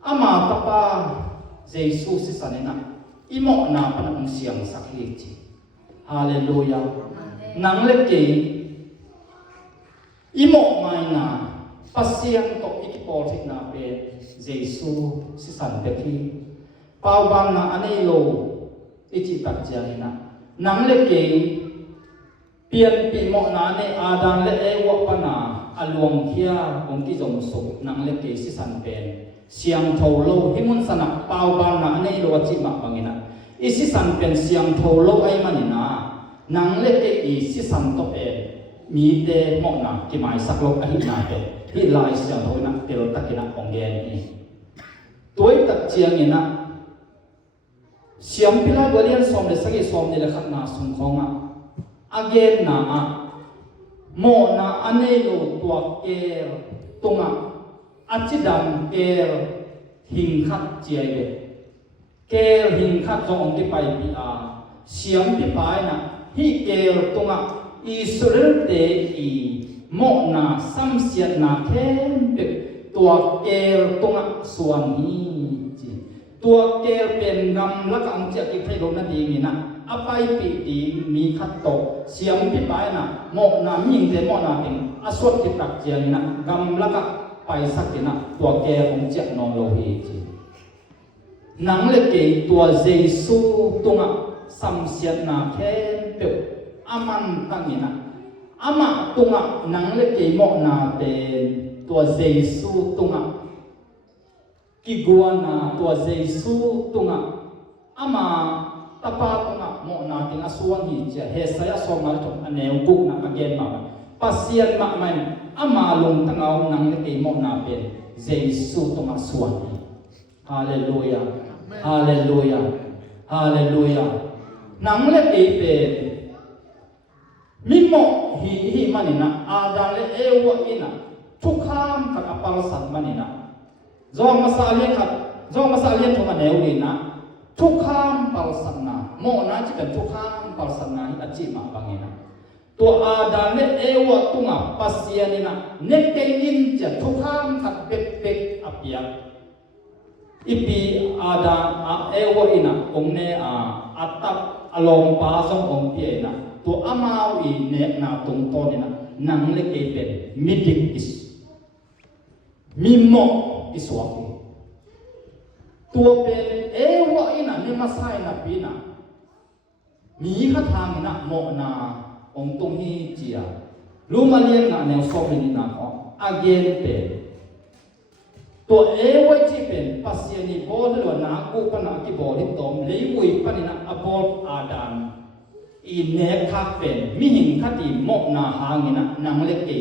ama tapa Jesus si sanina imo na panang siang sakhi chi hallelujah nang leke imo mai na pasiang to ikipol thik na pe Jesus si san peki pau bang na anelo ichi tak janina nang leke pian pi mo na ne adan le e wa pana along kia ong ki jong so nang le ke si san pen siang tho lo himun sana pau ban na nei lo chi ma bangina isi san pen siang tho lo ai manina nang le ke i si san to e mi te mo na ki mai sak lo a hi na te hi lai siang tho na te lo takina ong gen ni toi tak chiang ina siam pila balian som le sagi som ni le khat na sum khonga again na a mo na anelo tua ker tunga achidam ker hing khat chiai ker hing khat jong ti pai pi a siam ti pai na hi ker tunga Israel te i mo na samsiat na ken pe tua ker tunga suan hi chi tua ker pen gam la ka ang chia ki thai lo na ding ni na apai pi ti mi khat to siam pi pai na mo na ming te mo na ting aswat ti tak chiang na gam la ka pai sak ti na tua ke ong chak non lo hi chi nang le ke tua jesu tunga sam siat na khen pe aman tang ni na ama tunga nang le ke mo na te tua jesu tunga ki guana tua jesu tunga ama tapa tunga mo na ting asuang hi cha he saya somal to aneu buk na again ma pasian ma man ama long tangau nang le ke mo na pen jesu tunga suan hallelujah hallelujah hallelujah nang le ke pe mimo hi manina ada le ewa ina tukham ka apal san manina zong masalien to aneu ni na tukham palsanna mo na chi kan tukham palsanna hi achi ma bangena to ada le ewa tunga pasianina nekein cha tukham khat pek apia ipi ada a ewa ina omne a atap along pa song ong pie na to amau i ne na tung to ni na nang le ke pen midik is mimo iswaki tua pen ewa ina ne masai na pina mi kha thang na mo na ong tung hi chia lumalien na ne so ni na ko again pe to ewa chi pen pasiani bol lo na ku pa na ki bol hi tom leui pa ni na abol adan i ne kha pen mi hin khati mo na hangina nang le ke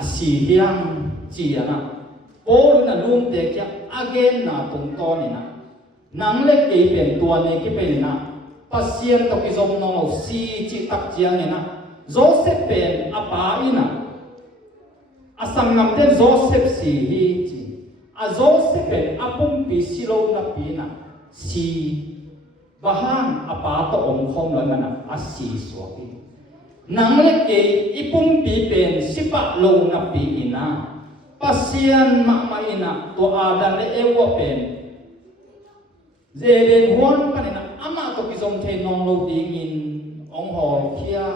asi hiang chia na all na lum te kya again na tung to ni na nang le ke pen tua ne ki pen na pasien to kizom no si chi tak chiang ni na Joseph pen apa ina asam ngam ten Joseph si hi chi a Joseph pen apum pi silo na pi na si bahan apa to om khom lo na asi so ki nang le ke ipum pi pen sipa lo na pi ina pasien ma ma ina to adan le ewo pen Zeden huan panina ama to kizom the nong lo ding in ong ho kia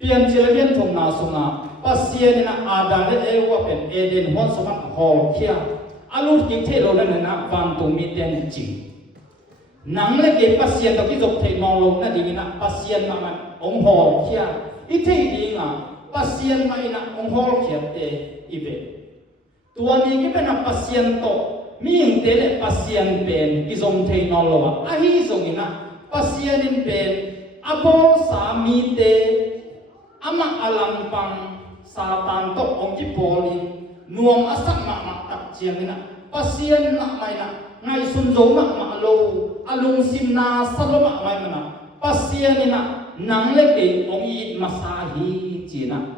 pian chelian thong na sunga pasien na adan le ewa pen eden huan soma ho kia alu ki the lo na wang tu mi ten chi nang le ke pasien to kizom the nong lo na ding na pasien ma man ong ho kia I the ding a pasien ma ina ong ho kia te ibe tua ni ki pena pasien to mi inte le pasien pen izom thei no lo a hi zong ina pasien in pen abo sa mi te ama alang pang satan to ong ki polin nuam asak ma tak chiang ina pasien na mai na ngai sun zo ma lo alung sim na saloma mai mana pasien ina nang le ke ong I masahi china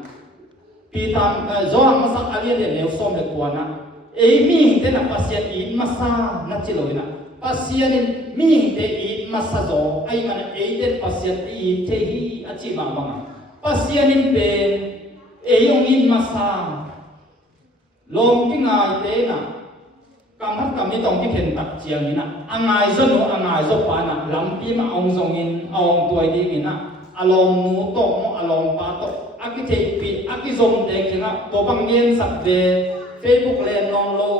Pitam zoang masak alien de leo som le kuana mi te na pasien I masa na chiloina pasien mi te I masa zo ai mana de pasien I te hi achi ma ma pasien in pe yong I masa lom ki ngai te na kam hat kam ni tong ki ken tak chiang ina angai zo no angai zo pa na lam pi ma ong zong in ong tuai ding ina alom nu to mo alom pa to aki take pi aki zom de kina to bang yen sak de Facebook len non lo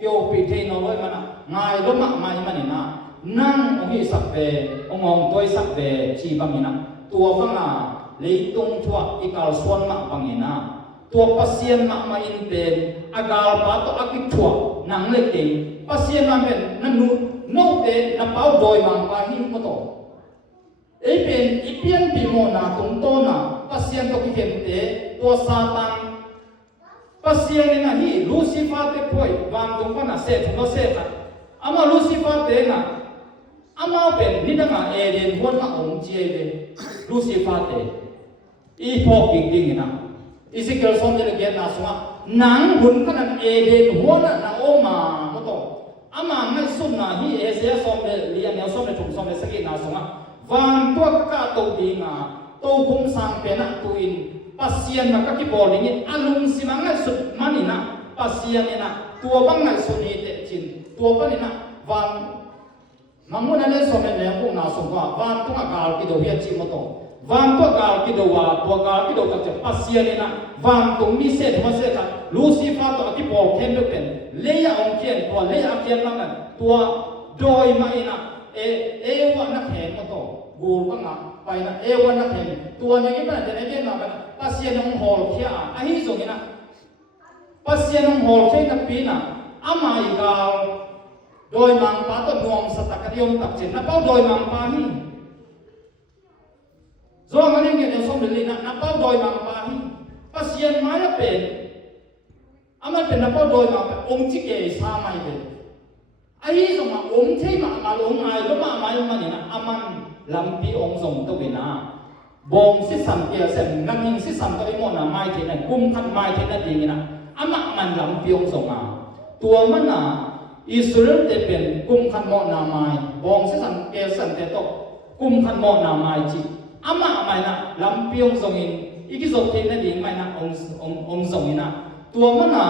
yo pi the no lo mana ngai lo ma mai mani na nang ong hi sak de ong toi sak de chi bang ina tua bang a leitung thua ikal suan ma bang ina tua pasien ma ma in pen agal pa to aki thua nang le te pasien ma pen na nu no te na pau doi mang pa hi mo to pen ipian pi mo na tung to na pasien to ki kente to satan pasien na hi Lucifer te poi wang tung pa na se to se ka ama Lucifer te na ama pen ni na nga eden hon ma ong che de Lucifer te I pho king ding na Ezekiel som de ge na sunga nang hun ka na eden hon na o ma mo to ama ngai sun na hi Isaiah som de lian ya som de thum som de sagi na sunga van to ka to dinga to kum sang pena tuin pasien maka ki bolingin alung simanga sut manina pasien ina tua bangai suni te chin tua panina van mamuna le somen le ku na so wa van to ka gal ki do ya chi mo to van to gal ki do wa tua gal ki do ta che pasien ina van to mi se thwa se ka Lucifer to ki bol ken do pen le ya ong kien tua le ya kien lang tua doi ma ina wa na khen mo to gul ka nga pai na ewan na khen tua ni ki pa de ne na ba pasien ong hol khia a hi zong ina pasien ong hol khia na pi na amai gal doi mang pa to nuam sa ta ka yong tak chen na pau doi mang pa hi zo nga ni nge som de na pau doi mang pa hi pasien ma ya pen ama pen na pau doi mang pa ong chi ke sa mai de ai zong ma ong thei ma long ai lo ma mai ma ni na aman lampi ong zong to na bong si sam kia sem ngam hing si sam to I mo na mai the na kum khat mai the na ding na ama man lampi ong zong a tua man na Israel te pen kum khat mo na mai bong si sam kia sam te to kum khat mo na mai chi ama mai na lampi ong zong in iki zong the na ding mai na ong zong ina tua man na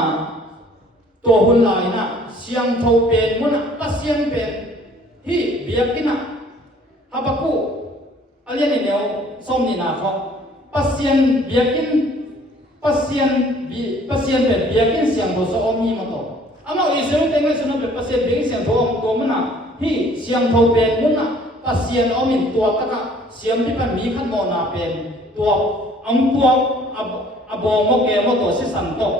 to hun lai na siang tho pen mo na pasien pen hi biakina Habaku alian ni neo som ni na kho pasien biakin pen biakin siang tho so omi ma to ama Israel te ngai sunu pe pasien bing siang tho om to mana hi siang tho pen mun na pasien omin tua taka siam pi pan mi khan mo na pen tua ong tua abo mo ke mo to si san to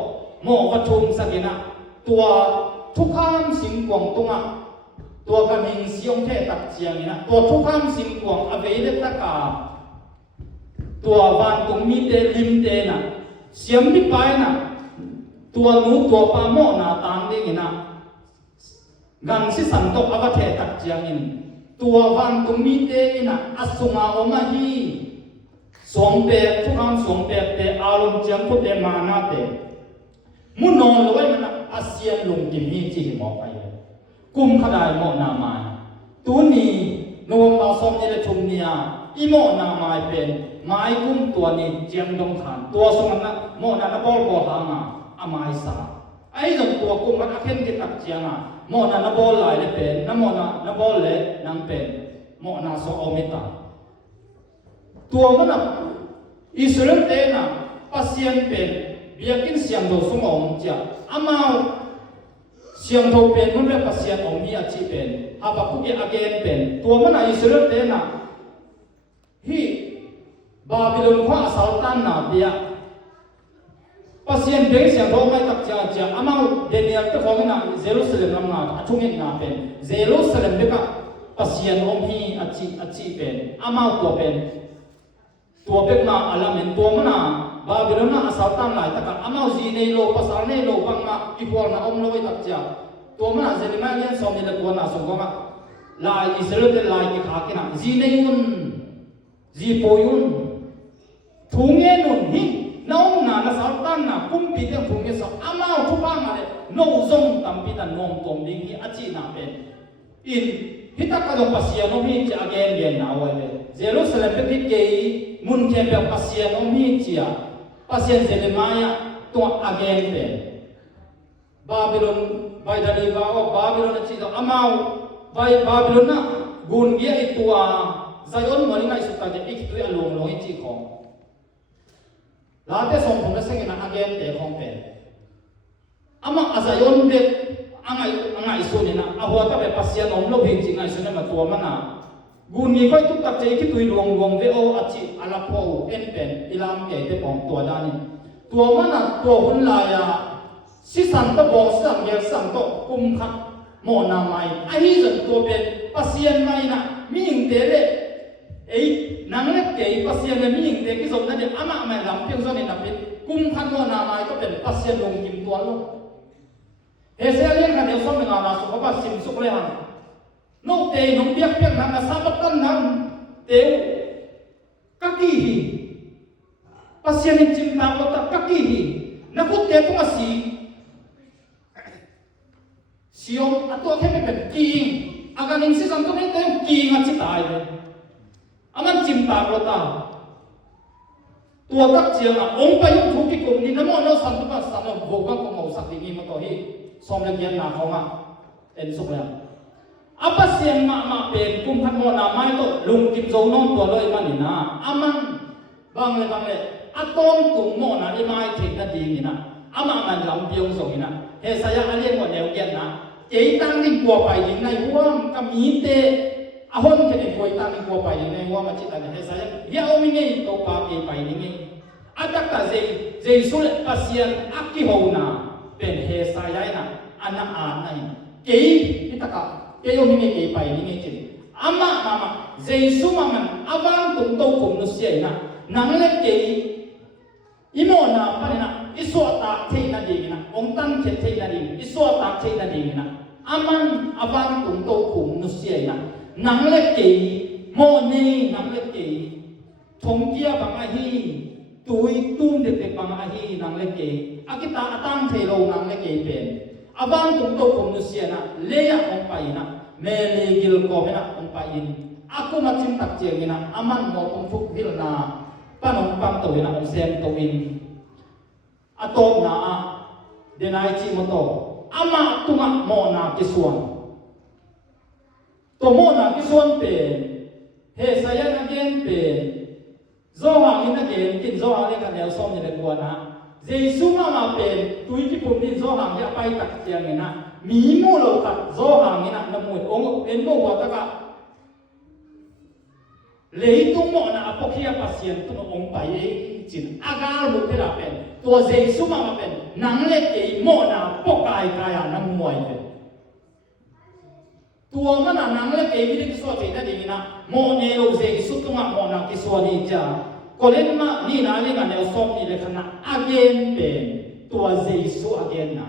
mo wa thum sakina tua thukam sing kwang tunga tua kaming siong the tak chiang ina tua thukam sim kwang avele taka tua van tung mi te lim te na siam mi pai na tua nu tua pa mo na tang ding ina งันสิสันตกอวเทตักเจียงอินตัววันตุมีเตอินะอสุงาอมาฮีสวงเปทุกำสวงเปเตอารมณ์เจียงพุเตมานาเตมุนนอนเลยมันอาเซียนลงกินนี่จีหมอกไปกุมขดายหมอนามาตัวนี้นวมปาสมนี่เลยชุมเนียอีหมอนามาเป็นไม้กุมตัวนี้เจียงดงขันตัวสมนั้นหมอนาบอลบอลหามาอามาอิสาไอ้ดงตัวกุมมันเข้มกิตักเจียงอ่ะหมอนาบอลไหลเลยเป็นน้ำหมอนาบอลเลยนั่งเป็นหมอนาโซอมิตาตัวมันอ่ะอิสราเอลเตนะปัสยันเป็นเบียกินเสียงโดสมองจ้ะอามาเสียงโดเป็นมันเรียกปัสยันองมีอาชีเป็นอาปะคุกอาเกนเป็นตัวมันอ่ะอิสราเอลเตนะฮีบาบิโลนข้าอาศัยตันนาเบียปัสยันเบงเสียงโดไม่ตักจ้ะจ้ะอามาเดนิเอลเตของมันอ่ะเยรูซาเล็มนาอาชุเงนาเป็นเยรูซาเล็มเบกปัสยันองมีอาชีเป็นอามาตัวเป็นตัวเป็นมาอาลามินตัวมันน่ะบาบิโลนน่ะอาศัยตั้งหลายตะกะอามาจีเนโลภาษาเนโลบังมาอีพอลน่ะอมโลไว้ตักจ้ะตัวมันน่ะเจริญมาเรียนสอนในตัวน่ะสงก็มาลายอิสราเอลลายกิขากินะจีเนยุนจีโปยุนทุงเงนุนฮิน้องน่ะอาศัยตั้งน่ะกุมปีเดียวทุงเงสอามาทุบังมาเลยโนซงตัมปีตันนองตอมดิงฮิอาจีน่ะเป็นอินฮิตากะดงปัสยานอมีจะอเกนเรียนน่ะไว้เลยเยรูซาเล็มเป็นที่เกยมุนเขียนแบบปัสยันอมีเจียปัสยันเซเลมายาตัวอาเกนเป็นบาบิโลนไปดาลีบาโอบาบิโลนจีตัวอามาวไปบาบิโลนน่ะกุนเกียอีตัวไซออนมันนี่สุดท้ายจะอีกตัวอารมณ์ลงอีจีของลาเตส่งผมจะเสกนะอาเกนเตะของเป็นอามาอาไซออนเด็กอังไงส่วนนี้นะอาหัวตาแบบปัสยันอมโลหิตจริงไงส่วนนี้มาตัวมันน่ะกุนมีค่อยทุกตักใจคิดตัวรวงเวโออาชีอาลาโพเอ็นเป็นอิลามเกตปองตัวด้านนี้ตัวมันน่ะตัวหุ่นลายอ่ะสิสันตะบองสังเกตสังโตกุมขัดโมนาไมไอ้ที่จะตัวเป็นปัสยันไม่น่ะมีหญิงเตะเลยไอ้นางเล็กเกย์ปัสยันเนี่ยมีหญิงเตะที่สมนั่นเดียอามาไม่ลำเพียงส่วนนี้นับเป็นกุมขัดโมนาไมก็เป็นปัสยันลงกิมตัวลูกเฮเซเลียนกันเดียวส่งเป็นอาณาสุขภาพสิมสุขเลยฮะนกเตยนกเปียกนั่นนะสาบักันนั่นเตวกักกี้ฮีปัสยันจิมตามรถกักกี้ฮีนักพูดเตวก็มาสีสิยมอัตัวแค่เป็นกิ่งอาการนี้สิสันตัวนี้เตวกิ่งอาจิตายเลยอามันจิมตามรถตัวตักเจียงองไปยุ่งทุกข์กลุ่มนี้น้ำมันเราสันตุปัสสานโบกังก็มาสักทีมาต่อฮีสมเด็จยันนาเขามาเอ็นสุขเลยapa siang mak pen kum khat mo na mai to lung kim zo nom to loi man ni na aman bang le atom kum mo na ni mai thik na ding ni na ama man lam piong so ni na he saya alien mo neu kian na ei tang ning kwa pai ding nai huam ka mi te ahon ke ni koi tang ning kwa pai ding nai huam ma chi ta he saya ya o mi ngai to pa ke pai ni ngai adak ta ze sul pasien akki ho na pen he saya na ana a nai kei itaka kayo mingi kay pai mingi chin ama mama jesu maman abang tung to kum no siya na nangle kay imo na panina iso ta thei na ding na ong tan che thei na ding iso ta thei na ding na aman abang tung to kum no siya na nangle kay mo ne nangle kay thong kia bang a hi tui tum de te bang a hi nangle kay akita atang thei lo nangle kay pen abang tung to kum no siya na leya ong pai na melegil ko mena ong pain aku macin tak jeng na aman mo tong fuk hil na panong pam to ina ong sem to in atom na denai chi mo to ama tunga mo na kisuan to mo na kisuan pe he saya na gen pe zo hang ina gen kin zo hang le kan el som ni le kwa na jesu ma pen tui ki pum ni zo hang ya pai tak jeng inaมีมูโลกัดโซหางินะน้ำมวยองค์เอ็นโมวัตกะเลยตุ้งโมนะอพคียปัสยันตุ้งองไปจินอากาลมุเทระเป็นตัวเจสุมาเป็นนังเล็กเอโมนะปกายกายน้ำมวยเป็นตัวมันน่ะนังเล็กเอวิริสวดเจนะดีนะโมเนโลเจสุตุ้งโมนะกิสวดีจ้าก็เล่นมานี่นะเล่นกันเดียวซ้อมนี่เลยขณะอเกนเป็นตัวเจสุอเกนนะ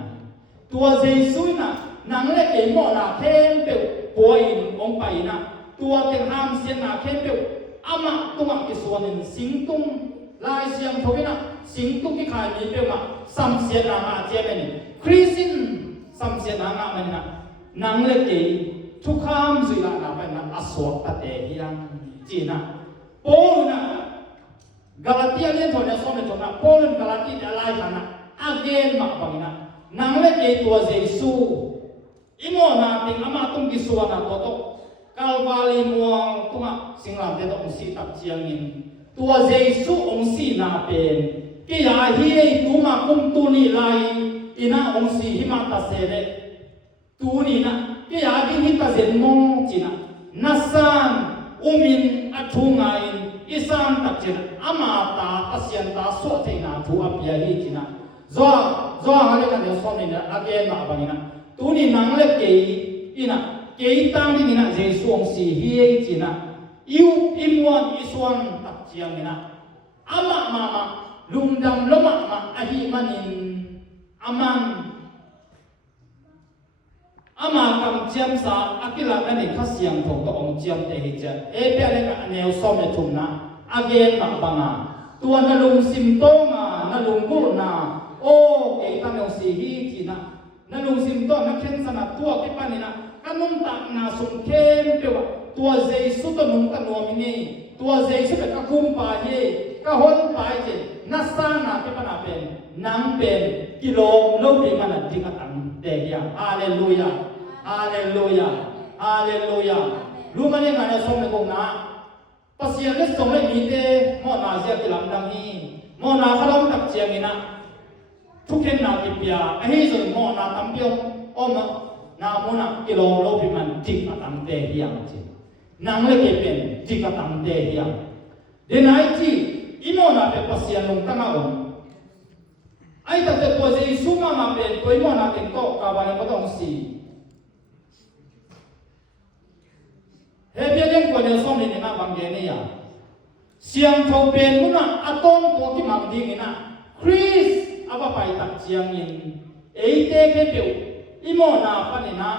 ตัวเจสุน่ะ นังเล็กเองหมอนาเข้มเปียวป่วยองไปนะตัวเต็งห้ามเสียนาเข้มเปียวอามาตุงกิส่วนหนึ่งสิงตุงลายเสียงทวีนะสิงตุงที่ขายมีเปียวมาสัมเสียนางอาเจียเป็นคริสินสัมเสียนางอามันนะนังเล็กเองทุกข้ามสุรานาเป็นนะอสวกเตหิยังจีนะโปลนะกาลาเทียเล่นโทเนี่ยสมัยจงนะโปลนกาลาเทียอะไรกันนะอาเกนมาบังนะนังเล็กเองตัวเยซูอิโมนาติงอามาตุงกิส่วนนะโตโตกาลวาลีมัวตุงะสิงหลังเดตองสีตับเจียงอินตัวเยซูองสีนาเป็นกิยาฮีตุมาคุมตุนีไลอินาองสีหิมาตาเสเนตูนีนะกิยาดิหิตาเซนมงจินะนัสซันอุมินอัทุงายอิสานตักจินะอามาตาอาเซียนตาสวดเทนาทูอัปยาฮีจินะzoa hale kan yo som ni na again ma ba ni na tu ni nang le ke ina ke tang ni na jesu ong si hi chi na yu imwan iswan tak chiang ni na ama mama lungdam loma ma ahi manin aman ama kam chiam sa akila na ni khasiang thok to ong chiam te hi cha e pe le ka neo som le thum na again ma ba nga tua na lung sim to nga na lung kul naโอ้เอตันเอาสีฮีจีนะนั่นลุงซิมต้นนักเขียนสนับตัวที่ปานี่นะกันนุ่มตักนาสุนเข้มเปว่าตัวเจสุตนุ่มตันนัวมินีตัวเจสุเป็นกะคุมปาเยกะฮอนปาเจนัสซานาที่ปานาเป็นนังเป็นกิโลโลปีมันดิกตังเดียฮาเลลูยาฮาเลลูยาฮาเลลูยารู้มันยังไงเนี่ยสมในกงนะปัสยาเลสสมในมีเตมอนาเสียกิลังดังนี้มอนาขลังตักเจียงนี่นะทุกเห็นนากิปยาไอ้ส่วนมอนาตั้มเปียวอ้อมนาโมนากิโลโลพิมันจิกตังเตหิยังจีนางเล็กเป็นจิกตังเตหิยังเดนไอจีอิโมนาเป็นปัสยานุงตั้งเอาไอ้ตั้งแต่ตัวเจสุมามาเป็นตัวอิโมนาเป็นโตกาวานิก็ต้องสีเฮเบียเรื่องกว่าเดียวส่งในนาบางเกนี่ยเสียงโทเป็นมุนะอะตอมตัวที่มันดีนี่นะคริสapa pai tak chiang in eite ke peu imona panina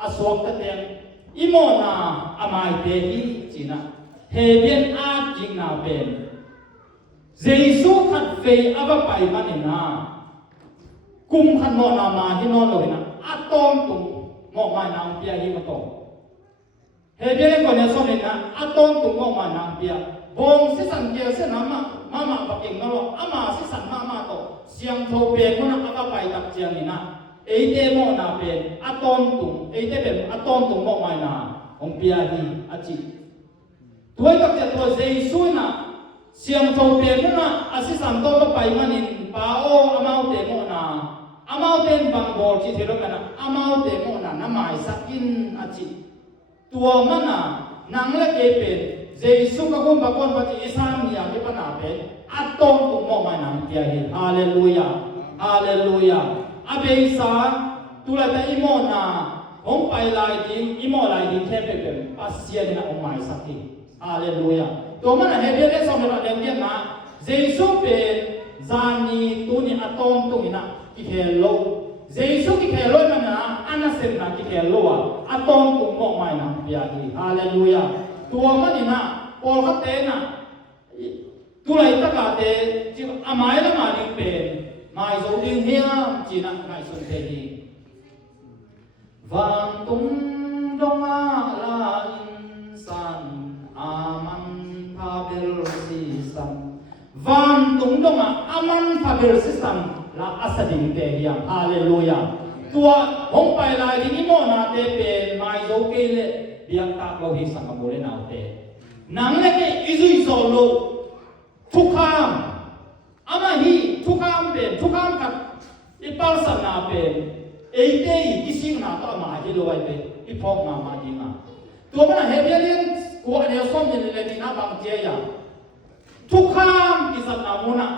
aswak taten imona amai te hi china hebien a king na ben jesu khat fe apa pai manina kum khan mo na ma hi no lo na atom tum mo ma nang pia hi ma to hebien ko ne so ne na atom tum mo ma nang pia bong se san ke se na mama paking ngalo ama se san mama to siang tho pen mo na aka pai tak chiang ni na eite mo na pen aton tung eite pen aton tung mo mai na ong pia hi achi tuai tak te to jesu na siang tho pen mo na asi san to ka pai manin pa o amau te mo na amau ten bang bol chi thelo kana amau te mo na na mai sakin achi tua mana nang la ke pen jesu ka kum bakon pati isam ya ke pana pen atong tung mo mai nang pia hi haleluya haleluya abeisa tula ta imona ong pai lai din imo lai din the pe pe pasien na ong mai sakhi haleluya to mana he de so me ra den ke na jesu pe zani tu ni atong tung ina ki hello jesu ki hello mana anasen na ki hello atong tung mo mai nang pia hi haleluya tua manina pol ka te na tulai taka te chi amai la ma ning pen mai zo ding hiam chi na ngai sun te hi van tung dong a la insan aman phabel si sam van tung dong a aman phabel si sam la asading te hiam haleluya tua hong pai lai ding mo na te pen mai zo ke le biang tak lo hi sang mo le na te nang le ke izui zo loทุกคำอามาฮีทุกคำเป็นทุกคำกับอีปาลสันนาเป็นเอเตยกิสิงนาตัวมาฮีโลไอเป็นอีพอกมาดีมาตัวมันเฮเบียนกัวเดียวส้มยันเลยนี่นะบางเจียทุกคำกิสันนามุนะ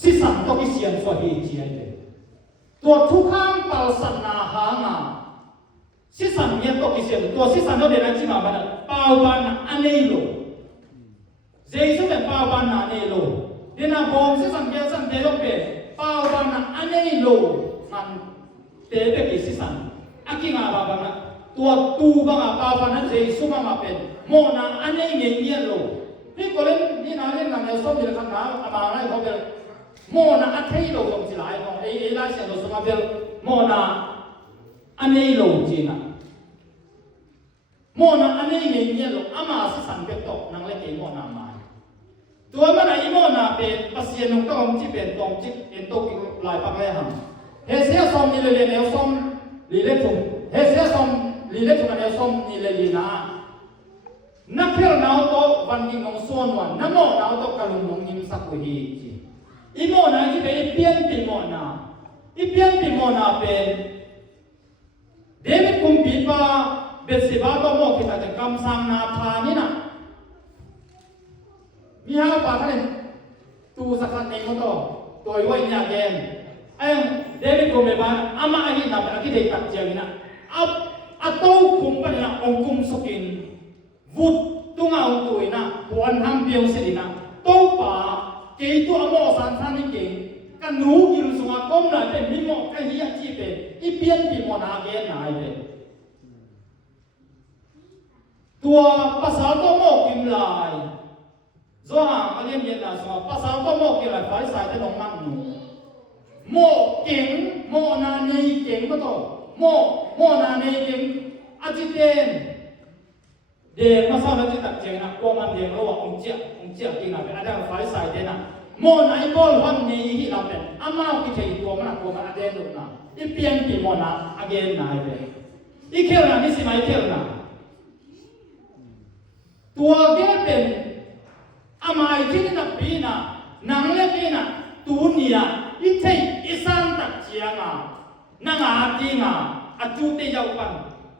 สิสันตัวกิเสียนสวฮีเจียเลยตัวทุกคำปาลสันนาหางาสิสันเนี่ยตัวกิเสียนตัวสิสันตัวเดนันจิมาบันปาวบันอันนี้โลเจสุเป็นปาวบันนาเนโลเดนาบอมสิสังเกตสังเตโลเป็นปาวบันนาอันเนโลมัน เตเปกิสิสันอากิงาบาบังตัวตูบังอาปาฟันนั้นเจสุบังอาเป็นโมนาอันนี้เงียบโลนี่ก็เล่นนี่นาเล่นหนังเอลส้มอยู่ในขันน้ำอามาให้เขาเป็นโมนาอันที่โลตรงสิหลายของไอ้ลายเสียงเราสมาเป็นโมนาอันนี้โลจริงอ่ะโมนาอันนี้เงียบโลอามาสิสันเป็นตกนังเล่นเองโมนามาตัวมันไอ้โมนาเป็นปัสยานุก็องจิเป็นตรงจิเป็นตกหลายปักเลยฮะเฮเซียส้มนี่เลยเอลส้มลีเล็กถุงเฮเซียส้มลีเล็กถุงเอลส้มนี่เลยลีนานักเที่ยวนาวโตวันกินของส่วนวันน้ำโมนาวโตกะลุงนงยิมสักกุฮีจีอีโมนาที่เป็นเปียนปีโมนาอีเปียนปีโมนาเป็นเดวิดคุมปีปาเบสซิบาโตโมกิตาจะกำสังนาทานี่นะมีหาปาท่านตูสักในมโตตัวไว้เนี่ยแกนเอ็มเดวิดคุมปีปาอามาอันนี้นับเป็นอันที่เด็กตัดเจียงนะอัตโตคุมเป็นนะองคุมสกินวุดตุงเอาตัวนะปวนทำเดียวสินะโตป่าเกี่ยตัวโมสันสันนี่เก่งกันหนูกินสงก้มหน่อยเป็นมิโมไอ้ที่จีเป็นอีเปียนปีโมนาเกนนายเป็นตัวภาษาโตโมกิมลายโซฮะอันนี้เย็นนะสงภาษาโตโมกิมลายฝ่ายสายจะต้องมั่นหนูโมเก่งโมนาเนยเก่งก็โตโมนาเนยเก่งอาจิเตนเดี๋ยวมาสอนเราจะตัดเจนะกลัวมันเดี๋ยวเราว่าองเจียกินอะไรเป็นอาจารย์ฝ่ายสายเดนะโมนายบอลวันนี้ที่เราเป็นอามาคิดถึงตัวมันอาเดนลุนะอีเปียนปีโมนาอาเกนนายเป็นอีเคลนะนี่สิไม่เคลนะตัวเกเป็นอามาอีที่นับปีนะนังเล็กปีนะตัวเนี่ยอีเทอีสันตัดเจียงนังอาตีงอาจูเตยาปัน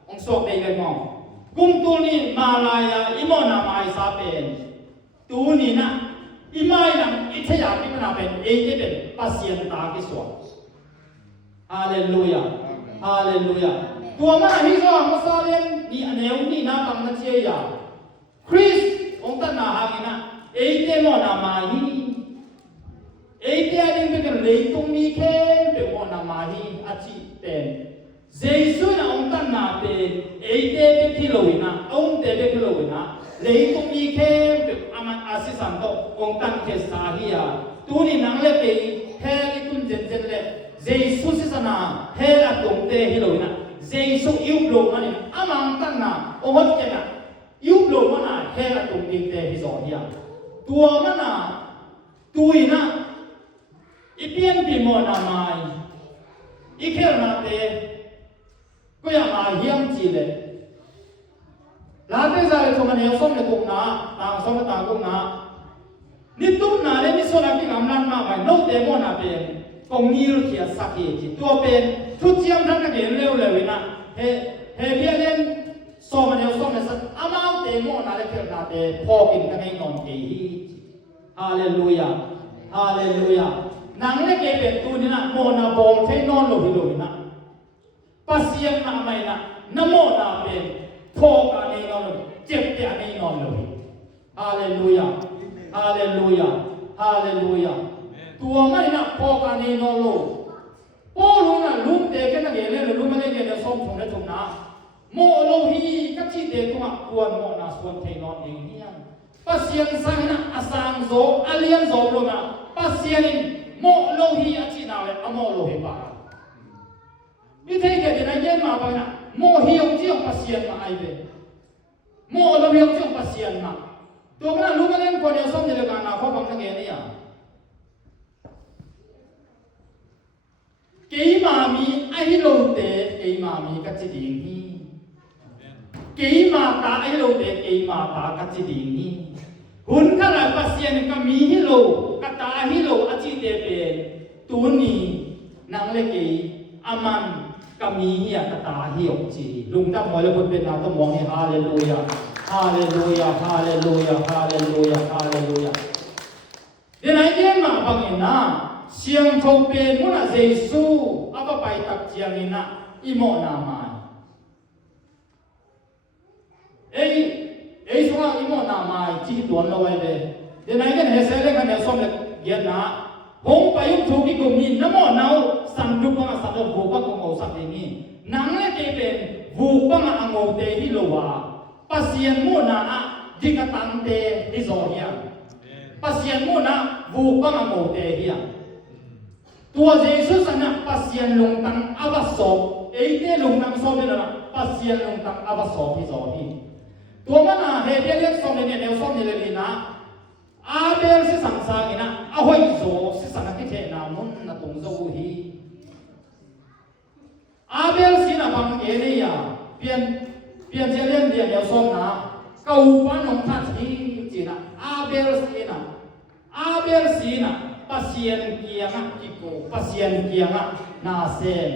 องศเตยมองกุมตัวนี้มาลายาอิโมนามาอิซาเป็นตัวนี้นะอิมาอินังอิเทียที่มันเป็นเอเจเป็นปัสยันตากิสวะฮาเลลูยาฮาเลลูยาตัวมันฮิโซมุสลิมนี่อันเอวนี่นาตังนัเชียคริสองตันนาฮากินะเอเจโมนามาฮีเอเจอันนี้เป็นเลยตรงนี้แค่เป็นโมนามาฮีอาชีเป็นเจสุนะองตันนาเป็นเอเดเบคิโลวินะองเดเบคิโลวินะเลยตรงนี้แค่เป็นอามันอาศิสันโตองตันเคสาฮียาตัวนี้นังเล็กเองเฮลิตุนเจนเจนเล่เจสุสิสนาเฮลัตงเตฮิโลวินะเจสุยูบโลมันนี่อามันตันนาโอฮดเจนะยูบโลมันน่ะเฮลัตงเตฮิโซฮียาตัวมันน่ะตัวอีนะอีเปียนปีโมนาไมอีเคลนาเตก็ยังมาเยี่ยมจีเลยลาเตซาเลทุกคนเนี่ยส่งเลยกุงนาต่างส่งต่างกุงนานี่ตุ้มนาเลยนี่ส่วนที่กำลังมาไปโน้ตเดโมนาเป็นกงนิลเขียสักทีตัวเป็นทุกเชี่ยวท่านนักเรียนเร็วเลยนะเฮเพียเล่นส่งเนี่ยส่งเลยสักอามาเดโมนาเลยเขียนนาเตพอกินกันให้นอนกี่ฮาเลลูยาฮาเลลูยานังเล็กเป็นตัวนี้นะโมนาบองใช้นอนลงที่ลงนะปัสยังนาไม่นะนโมนาเป็นโทกันในนอนเจ็บแต่ในนอนเลยฮาเลลูยาฮาเลลูยาฮาเลลูยาตัวไม่นะโทกันในนอนโลโอ้ลุงนะลุงเด็กกันนักเรียนเลยลุงไม่ได้เรียนส้มถุงได้ถุงนะโมโลฮีกับชีเด็กตัวควรโมนาส่วนเทนอนเองเนี่ยปัสยังสังนะอาสังโซอาเลียนโซลงนะปัสยังโมโลฮีอาชีนาเลยอโมโลฮีบานี่เท่แก่ที่ไหนเย็นมาไปนะโมฮิยงที่ยงปัสยันมาไอเบโมโลฮิยงที่ยงปัสยันมาตัวมันรู้กันเองคนเดียวส่งเจริญการนาเขาบังคับเงี้ยนี่อ่ะกี่มามีไอโลเตกี่มามีกัจจิดิงนี่กี่มาตาไอโลเตกี่มาตากัจจิดิงนี่หุ่นขนาดปัสยันก็มีฮิโลกัตตาฮิโลอาจิเตเปตัวนี้นางเล็กอามันก็มีเหี้ยกตาเหี้ยจีลุงตั้งหมอยแล้วคนเป็นนาต้องมองให้ฮาเลลูยาฮาเลลูยาฮาเลลูยาฮาเลลูยาฮาเลลูยาเดี๋ยวไหนเย็นมาบังเอิญนะเสียงทงเป็นมุนาเจสูอาไปตักเจียงนี่นะอิโมนามาเอ้ยช่วงอิโมนามาจีตัวน้อยเลยเดี๋ยวไหนกันเฮเซเลกันเนี่ยส่งเลยเย็นนะ หงไปยุทุกิกุมนี่นโมนาวสันดุปะสันดบุปะกงเอาสักนี่นังเลเกเป็นบุปะงอังโอเตฮิโลวาปัสยันมูนาดิกตันเตฮิโซเฮียปัสยันมูนาบุปะงอังโอเตฮิยตัวเยซูสันปัสยันลงตังอวัสโสเอเตลงตังโซเบลนะปัสยันลงตังอวัสโสฮิโซฮีตัวมันเฮเดียกโซเนเนี่ยเนลโซเนเลลีนะอาเบลสิสังสางินะอาหอยโซสิสังกิเทนามุนนะตงโซฮีอาเบลสินะบังเอเลียเปลี่ยนเจเลนเดียเนลโซนะเก้าปันองทัดฮีจีนะอาเบลสินะปัสยันเกียงะกิโกปัสยันเกียงะนาเซน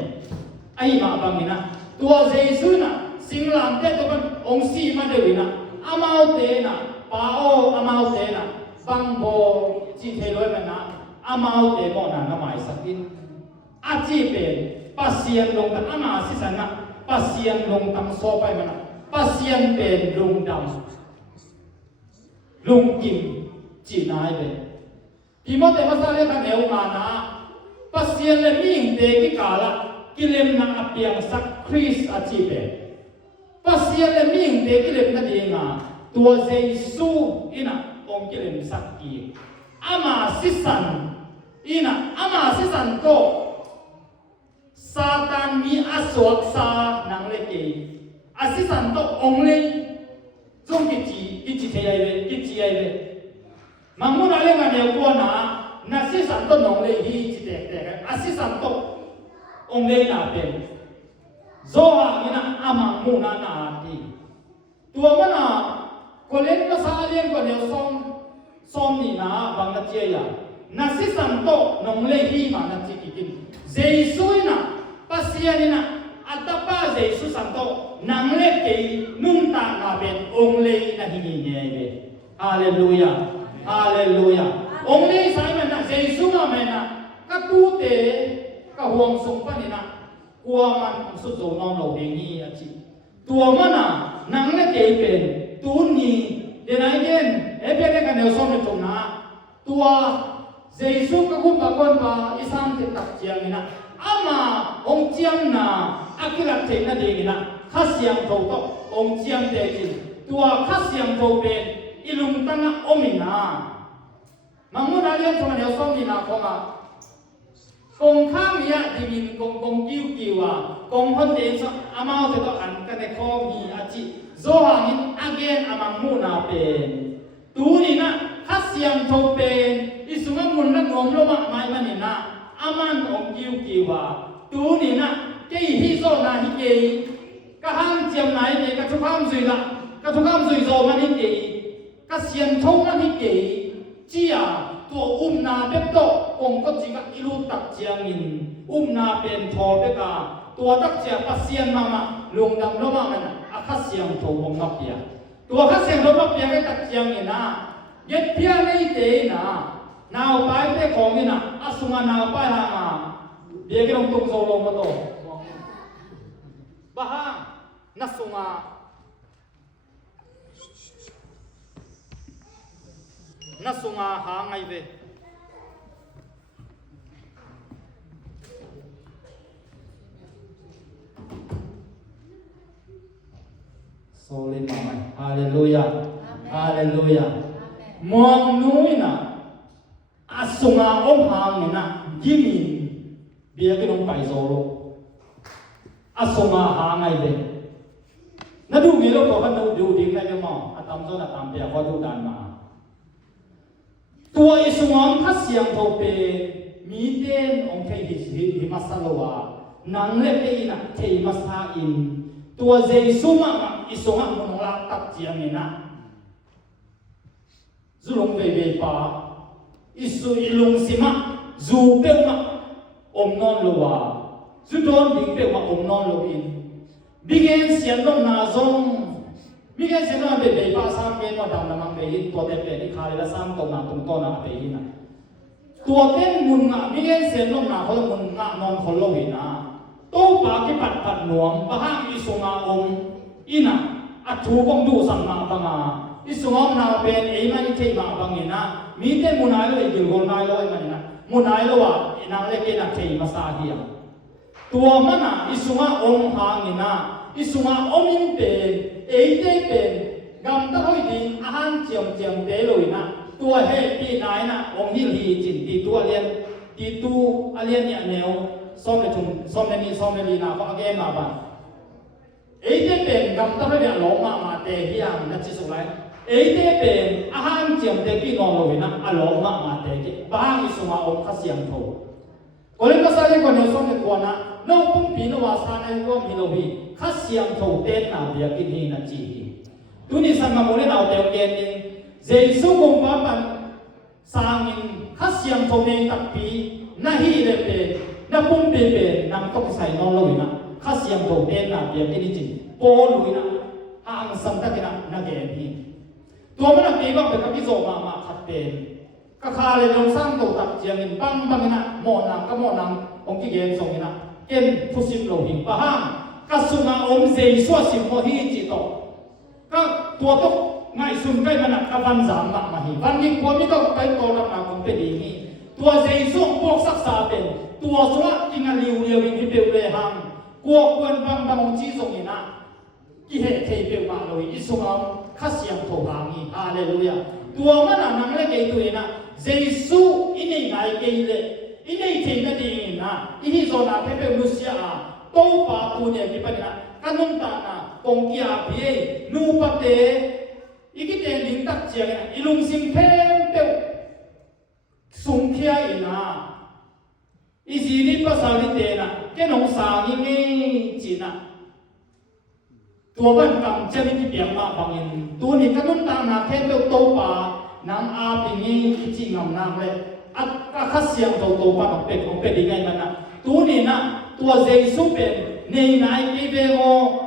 ไอมาบังนี่นะตัวเยซูนะสิงหลังเตตัวมันองค์สีมาเดวินะอามาเตนะปาโออามาเตนะบังโบจีเทโลมันนะอามาเตโมนะนะไม่สักทีอาจีเป็นปัสยันลงตังอามาสิสันนะปัสยันลงตังโซไปมันนะปัสยันเป็นลุงดำลุงกิมจีนายเป็นที่มอเตมาซาเลกันเอวมานะปัสยันเลมิงเตกิกาละกิเลมนังอเปียงสักคริสอาจีเป็นปัสยันเลมิงเตกิเลมนัดเองตัวเยซูอินะองกิเลมสักกีอามาสิสันอินะอามาสิสันโตซาตานมีอสวกซานังเลเกอาสิสันโตองเลจงกิจิเทียเวกิจิเอเวมังมุนาเลงานเดียวกันนะสิสันโตนองเลฮีจิเตกอาสิสันโตองเลนาเป็นโซฮาอินะอามังมุนานาตีตัวมันคนเล่นภาษาเลียนก็เดียวซ้อมนี่นะบางนัดเจียนักศึกษาโตน้องเลี้ยฮีมานัดจีกินเจสุยนะปัสยานี่นะอัตตาเจสุสันโตนังเลี้ยกีนุ่งตานาเป็นองเลี้ยนะที่นี่เนี่ยเว้ยฮาเลลูยาฮาเลลูยาองเลี้ยสายมันนะเจสุมามันนะก็ตูเตก็ห่วงสมบัตินะกลัวมันสุดโจน้องเราเองนี่อาจีตัวมันนะนังเลี้ยกีเป็นตัวนี้เดี๋ยวนั้นเองเอเปียกันเดี๋ยวส่งไปตรงนั้นตัวเยซูก็คุ้มกับคนป่าอิสานที่ตักเจียงนี่นะอามาองเจียงนะอักลักเทนนั่นเองนะข้าเสียงโตก็องเจียงเดจิตัวข้าเสียงโตเป็นอิลุงตั้งอมินะมังมุนาเรียนตรงนั้นเดี๋ยวส่งนี่นะคงกงข้ามเนี่ยที่มีกงกิ้วกงคนเดียวอามาเอาแต่ตัวอันกันในข้อมีอาจิโซฮางินอาเกนอามังมูนาเป็นตูนี่นะข้าเสียงโตเป็นอิสุงมุนนักงมโลมาไม่มันนี่นะอามันองกิ้วตูนี่นะเกี่ยฮิโซนาฮิเกยก็ห้ามเจียมไหนเนี่ยก็ทุกข้ามสุยละก็ทุกข้ามสุยโซมันฮิเกยก็เสียงโตมันฮิเกยจียตัวนาเบ็ดโตองก็จิกอิลูตักเจียงินนาเป็นทอเบกาตัวตักเจียปัสเซียนมาลงดำโลมามันอาคาเสียงโตองนับเปียตัวข้าเสียงโตนับเปียก็ตักเจียงินนะเย็ดเพียไม่เตนะนาวไปเตะของนี่นะอาสุงานาวไปหามาเดี๋ยวก็ลงตรงโซโลมาโตบ้านัสุงานัสุงาหาไงเวโซลิมาไหมฮาเลลูยาฮาเลลูยามองนู้นนะอาสุงาองหางนี่นะยิมินเบียก็ลงไปโซโลอาสุงาหาไงเวนั่นดูมีโลกก็ดูดีได้ยังมั้งอาตามโซนอาตามเปียก็ดูดันมาตัวอิสุงามข้าเสียงโทเปมีเดนองเทหิมัสโลวานังเลเปนะเทมัสฮาอินตัวเจสุมาอิสุงามมุนลาตักเจียงนี่นะจุลงเวเวปาอิสุอิลุงสิมาจูเปมาอมนอนโลวาจุดอนบิงเปมาอมนอนโลอินบิเกนเสียงลงนาซงมีแค่เสียงนั้นเป็นภาษาเมียนมาดำน้ำมันเป็นตัวเต็มเป็นที่ขายแล้วซ้ำตรงนั้นตรงต้นนั้นเป็นนะตัวเต็มมุนงะมีแค่เสียงลงนาเขามุนงะนอนคนโลหิตนะตู้ปากที่ปัดหน่วงบางอิสุงาองอินะอัดถูกองดูสัมมาบังอาอิสุงามนาเป็นเอมันเทมาบังอินะมีแต่มุนายเลยกิลกอนายเลยมันนะมุ มุนายละว่าอินางเลเกนักเทมาซาเฮียตัวมันน่ะอิสุงะองหางินะอิสุงะอมินเป็นเอเตเป็นกำตะหอยดินอาหารเจียมเจียมเตลุยนะตัวเฮปีนายนะองฮิลฮีจินตีตัวเลียนตีตูอเลียนเนี่ยแนวซ้อมในชุมซ้อมในนี้ซ้อมในลีนาก็อเกนมาบ้างเอเตเป็นกำตะหอยเนี่ยหลงมาเตเฮียงนัดจิสุไรเอเตเป็นอาหารเจียมเตปีนอนลุยนะอหลงมาเตกิบ้างอิสุงะองข้าเสียงโตก็เลยภาษาเรียกว่าเนี่ยซ้อมในกวนนะน้องปุ่มปีนว่าสานในกวนมิโลบีข้าเสียงโตเต้นนาเบียกินฮีนัดจีตุนิสังมาโมเลนเอาเตวเกนนิเจสุกงปาปันสางินข้าเสียงโตเนตักปีนาฮีเลเปนาปุ่มเปเปนำตกใส่นอนลุยนะข้าเสียงโตเต้นนาเบียกินจีโปลุยนะห่างสัมตะกินะนาเกนฮีตัวมันตีบ้างเป็นกิโซมาขัดเป็นก็คาเลยลงสร้างตัวตัดเจียงบังนะโมนังก็โมนังองค์กิเกนส่งนะเกนผู้สิบโลหิงปะห้ามก็สุนาอมเจสวสิบโมหิจิโตก็ตัวตกง่ายสุนใกล้มันนะก็วันสามมาหิวันนี้ควรไม่ต้องไปโตนำนาคงเป็นดีนี่ตัวเจสวพวกศักษาเป็นตัวสวะกินเลียววินที่เปลวเลยหังกลัวควรบังองค์จีส่งนี่นะกิเหตุเทเปลวมาเลยอิสุงข้าเสียงโถบางีฮาเลลูยาตัวมันน่ะนังเล็กตัวนี้นะเจสุอินี่ไงเกเลยอินี่เทนดีนะอิฮิโซนาเทเปมุสยาโตปาปูเนี่ยที่เป็นนะกันนุ่มตานะกงกีอาพีนูปะเตอีกิเตลิงตักเจียงอิลุงสิงเพมเปสุงเคียอินะอีจีนิปัสสาลิเตนะแกนองสางิเงจีนะตัวบ้านกำจะมีที่เปียงมาบางอย่างตัวนี้ก็นุ่นตาหนาแค่เต้าโตป่านางอาปีนี้จริงงามนางเลยอัดก็ข้าเสียงโตป่าของเป็ดยังไงมันนะตัวนี้นะตัวเจสุเป็นในไหนกีเบโม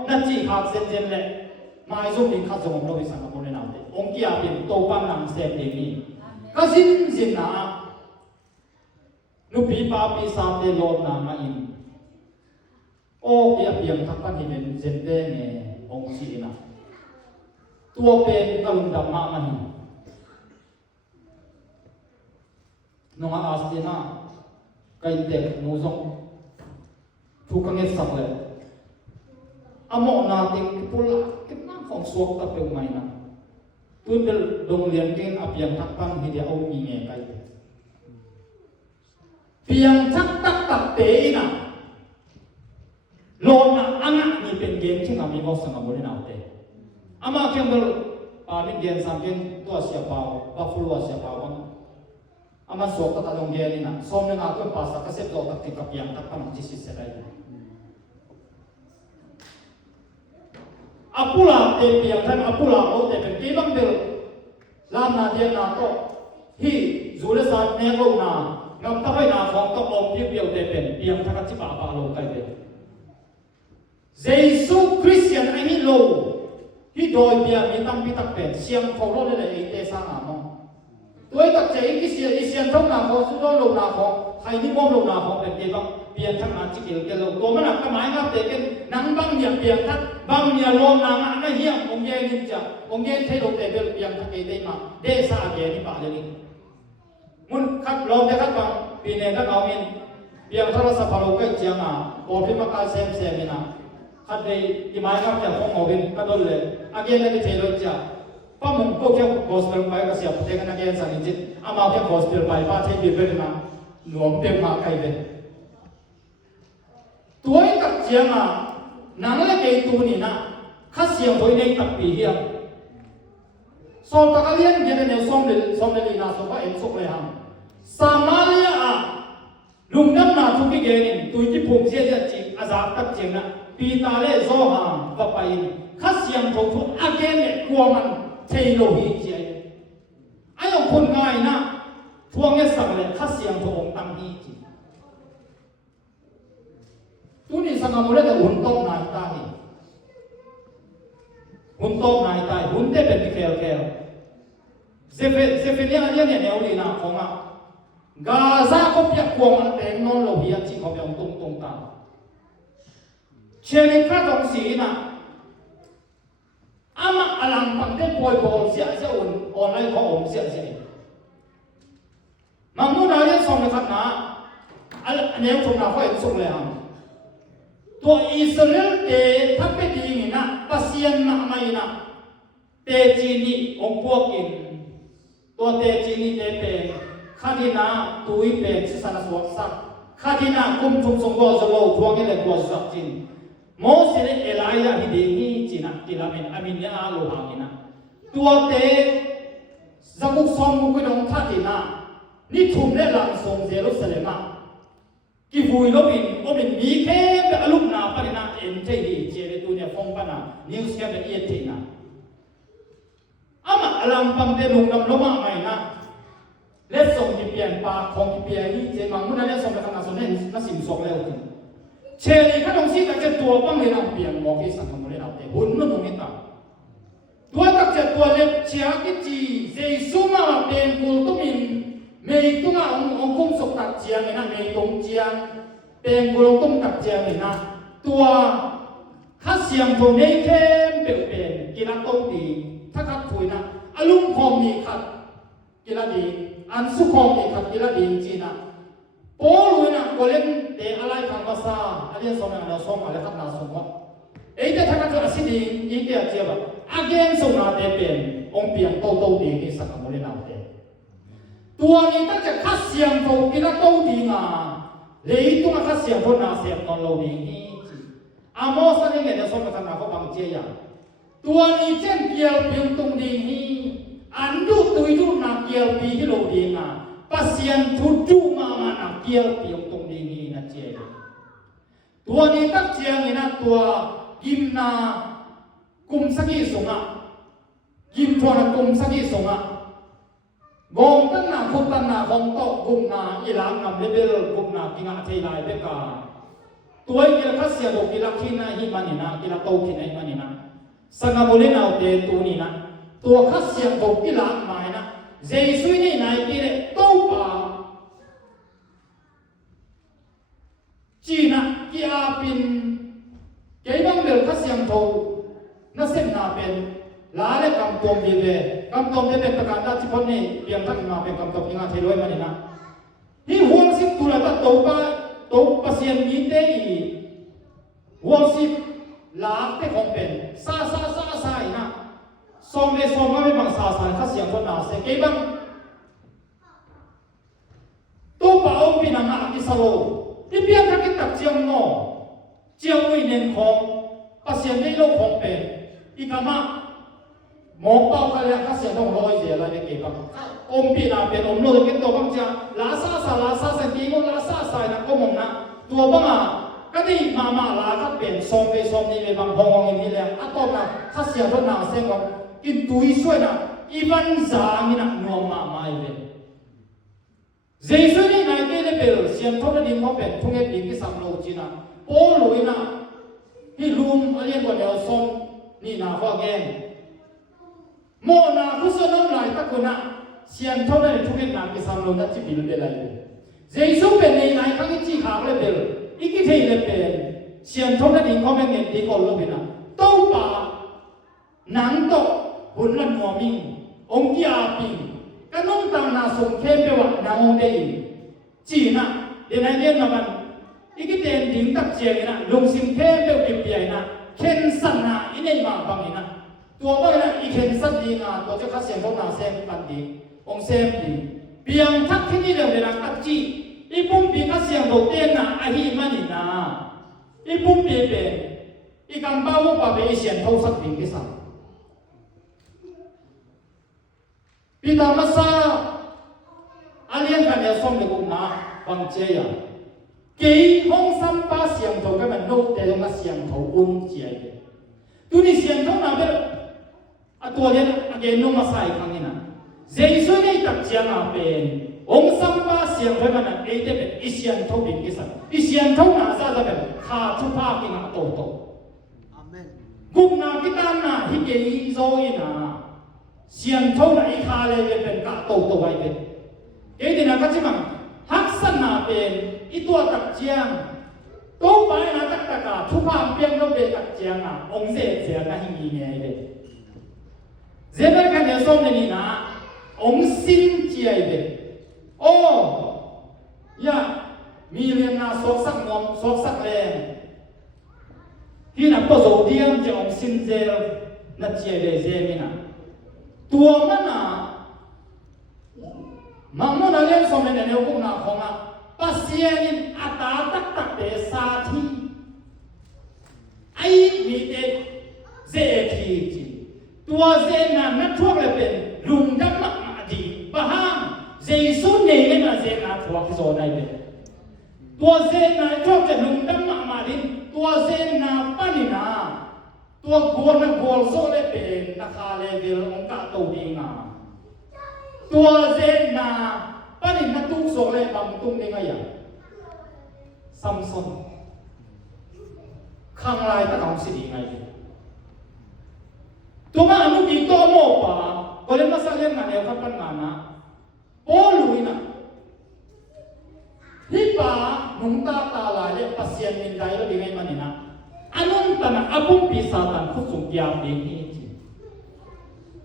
นัดจีขาดเส้นเลยมาไอ้สุบินข้าจะมองเราไปสังกัดคนในนั้นเลยองค์กีอาเป็นโตป่านางเส้นเองนี่ก็สินนะนุปีปาปีสามเดโลนามาอินโอ้กีอาเปียงทักกันที่เป็นเส้นเดเนี่ยองค์สีนะตัวเป็นกลุ่มดำมามันน้องอาสตินะใครเด็กนู้ส่งทุกข์เงี้ยสักเลยอโมนาติงปุระคิดนั่งของสวกตะเปียวไม่นะตัวเดินดงเลียนเก่งอเปียงทักปันที่เดียวเอามีเงี้ยใครเปียงทักตักเตะนะโลนะอันนั้นนี่เป็นเกมที่เรามีก็สังกัดบริณาเตะอามาเกี่ยวกับเป็นเกมสังเกตตัวเสียเปล่าบัฟฟาโลเสียเปล่าบ้างอามาสวกตัดลงเกมนี่นะสมนั้นก็ภาษาเกษตรโลกติดกับยังตัดตั้งจิตสิได้อาปุระเตะเปียงท่านอาปุระโอเตะเป็นเกมบังเดลลานาเดียนาโตที่จูเลสานเนโกนางำตะไคนาของก็อมที่เปียวเตะเป็นเปียงทักจิบาบาโลไกเตเจสุคริสเตียนไอ้นี่โลที่โดยเบียมีตั้งพิทักษ์เป็นเสียงเขาโลเลยไอ้เตสานามองตัวไอ้ตักใจที่เสียงท้องนาของสุดโลนาของใครที่มองโลนาของเป็นเกี่ยวกับเปลี่ยนทั้งอาจิเกลเกลตัวมันหนักกระหม่อมงับเตะกันนังบังเนี่ยเปลี่ยนทักบังเนี่ยโลนาไม่เหี้ยองเยนิจ่าองเยนเทโลเตะเปลี่ยนทักเอเตมาเดซ่าเกนี่ป่าเลยนี่มันคัดลองแต่คัดบังปีนี้ก็เอาเงินเปลี่ยนทักษะพาโลก็เจียงอ่ะโอพิมาการเซมนี่นะขัดเลยที่หมายความจะของเอาเป็นกระโดดเลยอาเกนเลยเทโลจ่าป้ามึงก็แค่โกสเปลไปก็เสียบเทกันอาเกนสันนิษฐานอามาแค่โกสเปลไปป้าเทบีเบลมาหลวมเต็มมาใครเลยตัวไอ้ตักเจียงอ่ะนั่งเลยเกยตัวนี่นะข้าเสียงตัวในตักปีเฮียสองตะกเลียนเยอะเนี่ยสองเดือนลีน่าสองก็เอ็นสุกเลยฮะสามาเลียอ่ะลุงน้ำหนาทุกที่เกนี่ตัวที่ผมเสียจะจิอาซาตักเจียงนะปีตาเล่โซฮามก็ไปข้าเสียงตัวทุกอาเกนเนี่ยกลัวมันเทโลหิเจียไอ้เราคนง่ายนะทวงเงี้ยสั่งเลยข้าเสียงตัวองตังฮีจีตัวนี้สังกัดมูลแต่หุ่นโตนายตายหุ่นโตนายตายหุ่นเต้เป็นที่เคลเซฟเนียเนี่ยเนี่ยลีน่าของอ่ะกาซาก็เปียกกวงอันเต็งนอนโลหิจีเขาเป็นตรงตาเชนิคาตรงสีน่ะอามาอลังปังเต้ปอยบอลเสียอุ่นออนไลน์เขาอมเสีย มังมูนาเรียนส่งนะครับนะอันนี้ผมนาค่อยส่งเลยครับตัวอิสราเอลเตทับไปดีนี่นะปัสยันมาไม่นะเตจีนีองพวกกินตัวเตจีนีเตเป็นคาดินาตุยเป็นสิสนาสวกสักคาดินาคุมทุกสงฆ์จะโลพวกนี้เลยตัวสักจินโมเสสเอลายาฮิดีนี่จีนะกิลามินอามินยาโลหากินะตัวเตจะมุกสองมุกน้องคาดินานี่ทุ่มเล่นหลังส่งเยรูซาเล็มกิบุยลบินอบินมีแค่แบบลูกนาปรินาเอ็นเจดีเจเรตัวเนี่ยฟงปนานิวส์แค่แบบเอทีนะอามาอลัมปังเดลุงดำลงมาใหม่นะเล็ดส่งที่เปลี่ยนปากของที่เปลี่ยนนี่เจมังมุนาเล็ดส่งไปทำงานส่วนนี้น่าสิมสกแล้วคุณเชลีข้าตรงซีแต่เจ้าตัวบ้างเลยนะเปลี่ยนมองที่สังคมเลยนะแต่หุ่นมันตรงนี้ต่างตัวตักเจ้าตัวเล็บเชียกิจีเจสุมาเป็นกุลตุมินไม่ต้ององคุมสกตัดเจียงนะไม่ต้องเจียงเป็นกุลตุมตัดเจียงนะตัวข้าเสียงตัวนี้แค่เป็นกีฬาต้นดีถ้าขัดถุยนะอารมณ์คอมมีขัดกีฬาดีอันสุขอมีขัดกีฬาดีจริงนะโอ้ลุยนะก็เล่นเตะอะไรทางภาษาอะไรสมัยเราส่งอะไรขัดนาส่งว่าเอ้ยแต่ถ้าขัดตัวสิ่งดียิ่งเดียวเจียบอาเกนส่งนาเตเป็นองเปียงโตดีที่สักการะเลยนาเตตัวนี้ตั้งแต่ข้าเสียงตัวกีฬาโตดีนะเลยตัวข้าเสียงตัวนาเสียงตอนเราดีนี่อามอสนี่เนี่ยส่งมาทางนาเขาบางเจียตัวนี้เช่นเกี่ยวเพียงตรงดีนี่อันดูตัวดูนักเกี่ยวปีที่เราดีนะปัสยันทุดูมานักเกี่ยวเพียงตรงดีนี่นะเจ้าตัวนี้ตั้งเจียงนี่นะตัวกิมนากุมสักีสงะกิมชวนกุมสักีสงะกองตั้งนาคุตันนาของโตกุมนาอีหลังนำเลเบลกุมนากิงาเทไลเบกาตัวกีฬาเสียดกีฬาที่น่าหิมันนี่นะกีฬาโตที่ไหนมันนี่นะสังกัดเลยนะเตตัวนี้นะตัวข้าเสียงตัวกีฬาหมายนะเจสุยนี่นายกีฬาโตป่าจีน่ะกีอาปินเกี่ยบังเบลข้าเสียงตัวนั่นเส้นนาเป็นลาเล็กกำตมดีเลยกำตมเป็นประการด้านที่คนนี้เพียงทั้งมาเป็นกำตมยังไงเทรวยมันนี่นะนี่หัวสิบตัวละตัดตัวป่าตัวปัสยันมีเตยหัวสิบลาเตของเป็นซาอีนะสมเด็จสมมาไม่บังซาข้าเสียงคนนาเสกบังตัวป่าองค์ปีนังอากิสโลที่เพียงทักกิตักเจียงโง่เจียงวิเนนของปัสยันในโลกของเป็นอีกามาหมอเป้ากันแล้วข้าเสียงต้องร้อยเสียอะไรในเก็บบังองค์ปีนาเป็นองค์โลกเป็นตัวบังจ้าลาซาสันติโกลาซาสายนะก็มองนะตัวบังอ่ะก็ได้มาลาก็เป็นสมเด็จสมนี่เลยบางพองอย่างนี้แหละอะตอนน่ะข้าเสียงคนนาเสียงว่ากินตุยช่วยนะอีวันจามินะนัวมาอีเลยเจสุนี่นายเกลเปลเสียงทอดดิ้งเขาเป็นทุ่งเอ็ดดิ้งที่สัมโลจินะโอ้ลุยนะที่ลุมอะไรกว่าเดียวสมนี่นาว่าแกนโมนาคุสน้ำลายตะกุนะเสียงทอดดิ้งทุ่งเอ็ดนาที่สัมโลนั่นที่บิลเดลัยเจสุเป็นในนายข้างที่ขาเลเปลอีกที่เทเลเปลเสียงทอดดิ้งเขาเป็นเงินดีกว่าลูกนะโตป่าหนังโตหุ่นละนัวมิงองค์อาปิงกันนุ่งตังนาสงเข้มไปว่านางองเดยจีน่ะเดี๋ยวนั้นเรียนมากันอีกเด่นดิ้งตักเจียงนะลงสิงเข้มไปเปียนะเข็นสันนะอีนี่มาบังนี่นะตัวบ้านนะอีเข็นสันดีนะตัวเจ้าข้าเสียงเขาหนาเซมปันดีองเซมดีเปียงทักที่นี่เรื่องเวลาตักจีอีปุ่มปีข้าเสียงโดดเต้นนะไอฮีมันนี่นะอีปุ่มปีเป็นอีกำบ้าวว่าเป็นอีเสียงเท่าสักดิ้งที่สักพิธามาซาอาเลียนกันเนี่ยส่งเด็กอุ้มนะฟังเจียกี่ห้องซ้ำป้าเสียงโถก็มันโน้ตแต่ยังมาเสียงโถอุ้มเจียตัวนี้เสียงโถน่ะเป็นตัวเนี้ยเกณฑ์นุ่มมาใส่ครั้งนี้นะเจสุนี่ตักเจียงอาเป็นองค์ซ้ำป้าเสียงโถก็มันเอเดเป็นอีเสียงโถบินกิสันอีเสียงโถน่ะซาจะเป็นขาทุพากินอ่ะโตอาเมนกุมนากิตานะฮิเกยิโซอินะเสียงโทนอีคาเลยเป็นกะโตไว้เป็นเดี๋ยวนะก็จะมันฮักษณะเป็นอีตัวตักเจียงโตไปนะตักตะกาทุกภาพเพียงก็เป็นตักเจียงอ่ะองค์เสียนะหิมีเนี่ยเลยเจ้าเป็นกันเนี่ยส่งในนี้นะองค์สินเจียเลย โอ้ยะมีเรียนนาสอกสักนอมสอกสักแรงที่นักประสบเดียมจะองสินเจลนัดเจเดเจมินะตัวมันน่ะมังมันเรียนสมัยเนี่ยพวกน่ะของอ่ะปัสยานิอัตตาตักตักเดสาธีไอ้มีเดเจทีจีตัวเจน่ะนักทั่วเลยเป็นลุงดับมักมาดีบ้างเจสุนเนี่ยน่ะเจน่ะทั่วที่โซนได้เป็นตัวเจน่ะทั่วจะลุงดับมักมาดีตัวเจน่ะปานินาตัวโกนโกลโซเลยเป็นนักขาเลเวลองค์กาตัวดีงาตัวเจน่ะปานินาตุ้งโซเลยบำตุ้งนี่ไงอย่างซัมซุงข้างลายตะกำสิดีไงตัวมันอนุกิโตโมปะก็เลยมาสั่งเลี้ยงงานเดียวกันงานนะโป้ลุยนะฮิปะนุ่งตาตาลายเลยปัสยานินได้แล้วดีไงมันนี่นะอันนั้นแต่นะอาบุมปีศาจนั้นเขาส่งยาดีนี่จี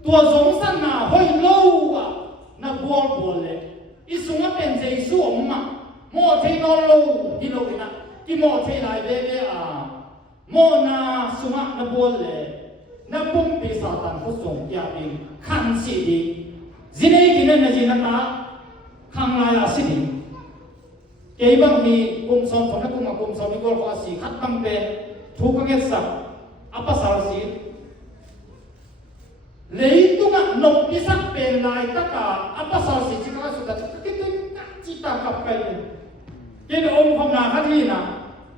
ตัวสงสารน่ะห้อยโลวะน่ะบัวเลยอีสุงเป็นใจสู้มาโมเทนอโลฮิโลนะที่โมเทนายเล่ๆโมนาสุงน่ะบัวเลยนับปุ่มปีศาจเขาส่งยาดีขันสิดีจีเนกินเนี่ยจีนันตาขังลายสิดีเกี่ยบางมีกุมสอนคนนั้นกุมมากุมสอนมีกอลฟาสีขัดตั้งเป็นทุกข์เงี้ยสักapa salsi leitu nga nok pisak pen lai taka apa salsi chika sudah kita cita kapai kini om khomna khalina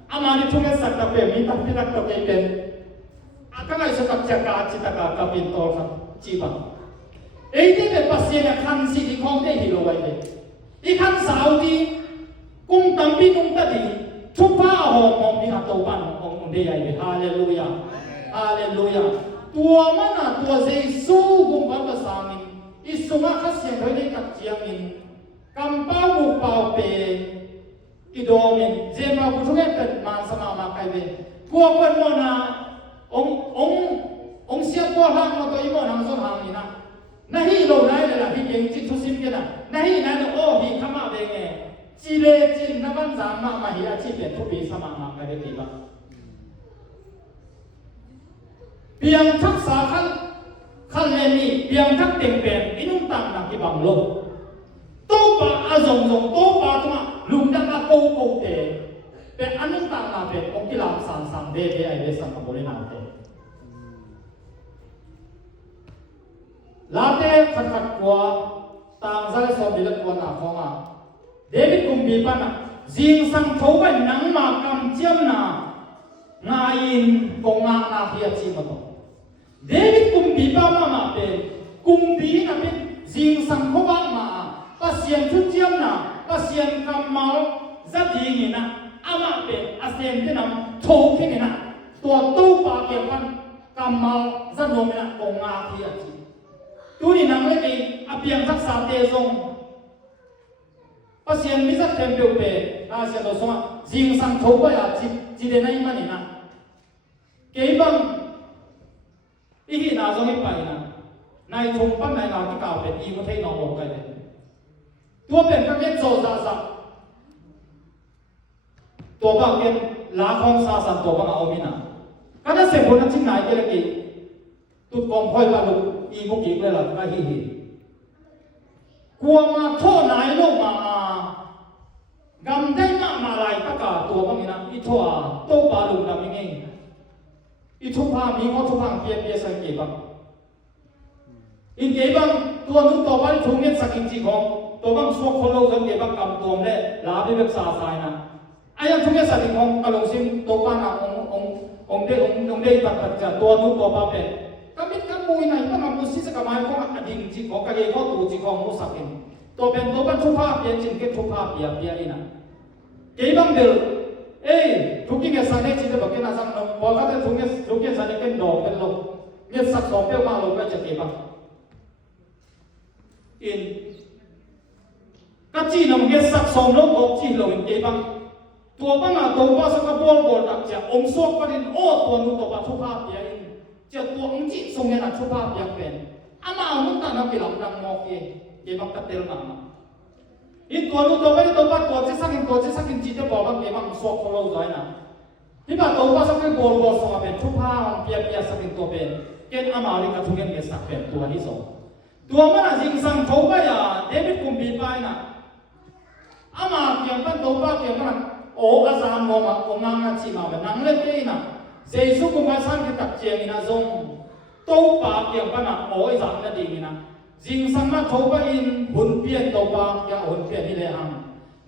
amani thunge sakta pe mi tak pinak to ke pen akangai sakap chaka cita ka kapin tol kha chiba eite be pasien khan si di khong de hi lo wai le I khan saudi kum tampi nung tadi thupa ho mom ni ha to pan ong de ai be hallelujah hallelujah ตัวมันน่ะตัวเจซูกุมบันภาษามินอิสุมาคัสเซียนไว้ในกัจเจียมินกำป้าบุปผาเปอิโดมินเจมาบุตรเอ็ดมันสมามาไกเวพวกคนโมนาองเสียตัวหางมาตัวอีโมนังสุนหางนี่นะนั่นฮีโร่ได้เลยล่ะที่เก่งจิตทุสิมกันนะนั่นฮีนั่นโอ้ฮีขมาเบงเงจีเลจินนับวันจามมาฮีอาชีพเป็นทุบีสมามาไกเวดีบ้าเพียงทักษะขั้นเลนี่เพียงทักเต็งเป็นอินุ่งต่างนักที่บังโลโตปะอาจงโตปะตัวลุงดักโกเตเป็นอันนุ่งต่างนักเป็นองค์ที่ลำสันเดไอเดสังขบุรีนาเตลาเตขัดกว่าต่างใจสมบิลกวนอาฟงอ่ะเดวิดกุมบีปันอ่ะจิงสังโถไปนังมากำเจียมนางายินกงานาเฮียชีมาโตเดวิดกุมบีปามาเป็นกุมบีนะเป็นจิงสังโฆบามาปัสยันทุเจียมนะปัสยันกำมาจัดยิงนะอามาเป็นอาเซนที่นำโถขึ้นนะตัวตู้ปาเกี่ยวกันกำมาจัดโนมินะกงาเฮียชีตัวนี้นังเลยอภิยังทักษะเตซงปัสยันมิจัดเต็มเปลวเปอาเซียนตัวสมาจิงสังโฆบาจีเดนัยมันนี่นะเกี่ยบังอีหีนาจงไม่ไปนะนายชมปั้นนายนาที่กล่าวเป็นอีก็เทนองลงไปเลยตัวเป็นก็เป็นโซซาซาตัวบ้างเป็นลาคองซาซาตัวบ้างเอามินะก็ได้เสียผลนั้นชิ้นไหนเกี่ยวกับตุดกองพ่อยบาลุอีพวกอีกเลยล่ะก็ฮีฮีกลัวมาโทษนายลูกมากำได้มาลายตะกาตัวบ้างนี่นะอีทั่วโตบาลุงดำยังไงอีทุพามีเขาทุพาเปียสังเกตบ้างอินเกบังตัวนู้นตัวบ้านทุ่งเงินสักอินจีของตัวบ้างสวกคนเราสังเกตบ้างกำตัวเล่ลาไปแบบสาสายนะไอ้ยังทุ่งเงินสักอินของกระโหลกซิมตัวบ้านองเดตัดจากตัวนู้นตัวบ้านเป็นก็มิดกันมวยไหนก็มามุสิสกามายของอดีตจีของกระเยเขาตัวจีของมุสักอินตัวเป็นตัวบ้านทุพาเปียจินเกทุพาเปียนี่นะเกบังเดิลทุกที่เงี้ยสันนิษฐานแบบนี้นะสังนพอเขาจะทุกเงี้ยสันนิษฐานดอกเป็นลมเงี้ยสักสองเปี้ยวมาลงก็จะเก็บบ้างอินก็จีนเงี้ยสักสองลงออกจีนลงเก็บบ้างตัวบ้างอ่ะตัวบ้าสักบอลตักจะองศวกประเด็นโอ้ตัวนู้นตัวบ้าทุพาเปียอินจะตัวองจีส่งเงี้ยนะทุพาเปียเป็นอามาเอามุ่งตานับกิลำดังมอกเก็บบ้างตัดเตลมา อีตัวนู้นตัวไม่ได้ตัวป้าตัวจะสักกินจีจะบอกว่าเกี่ยวกับสวกของเราด้วยนะที่ป้าตัวป้าสักกินโบสองเป็นทุกผ้าเปียสักกินตัวเป็นเกณฑ์อามาลิกาทุกอย่างเป็นสักเป็นตัวที่สองตัวมันจริงสังเขาไปอ่ะเดวิดกุมบีไปนะอามาเกี่ยวกับตัวป้าเกี่ยวกับโอ้อาจารย์มองมาองงานชิมาเป็นนั่งเล่นได้นะเจสุกุมาสังกิตักเจียงนะจงตัวป้าเกี่ยวกับนะโอ้อาจารย์นั่นเองนะจริงสังมาเขาไปอินหุ่นเปลี่ยนตัวป้าอย่างหุ่นเปลี่ยนนี่เลยฮะ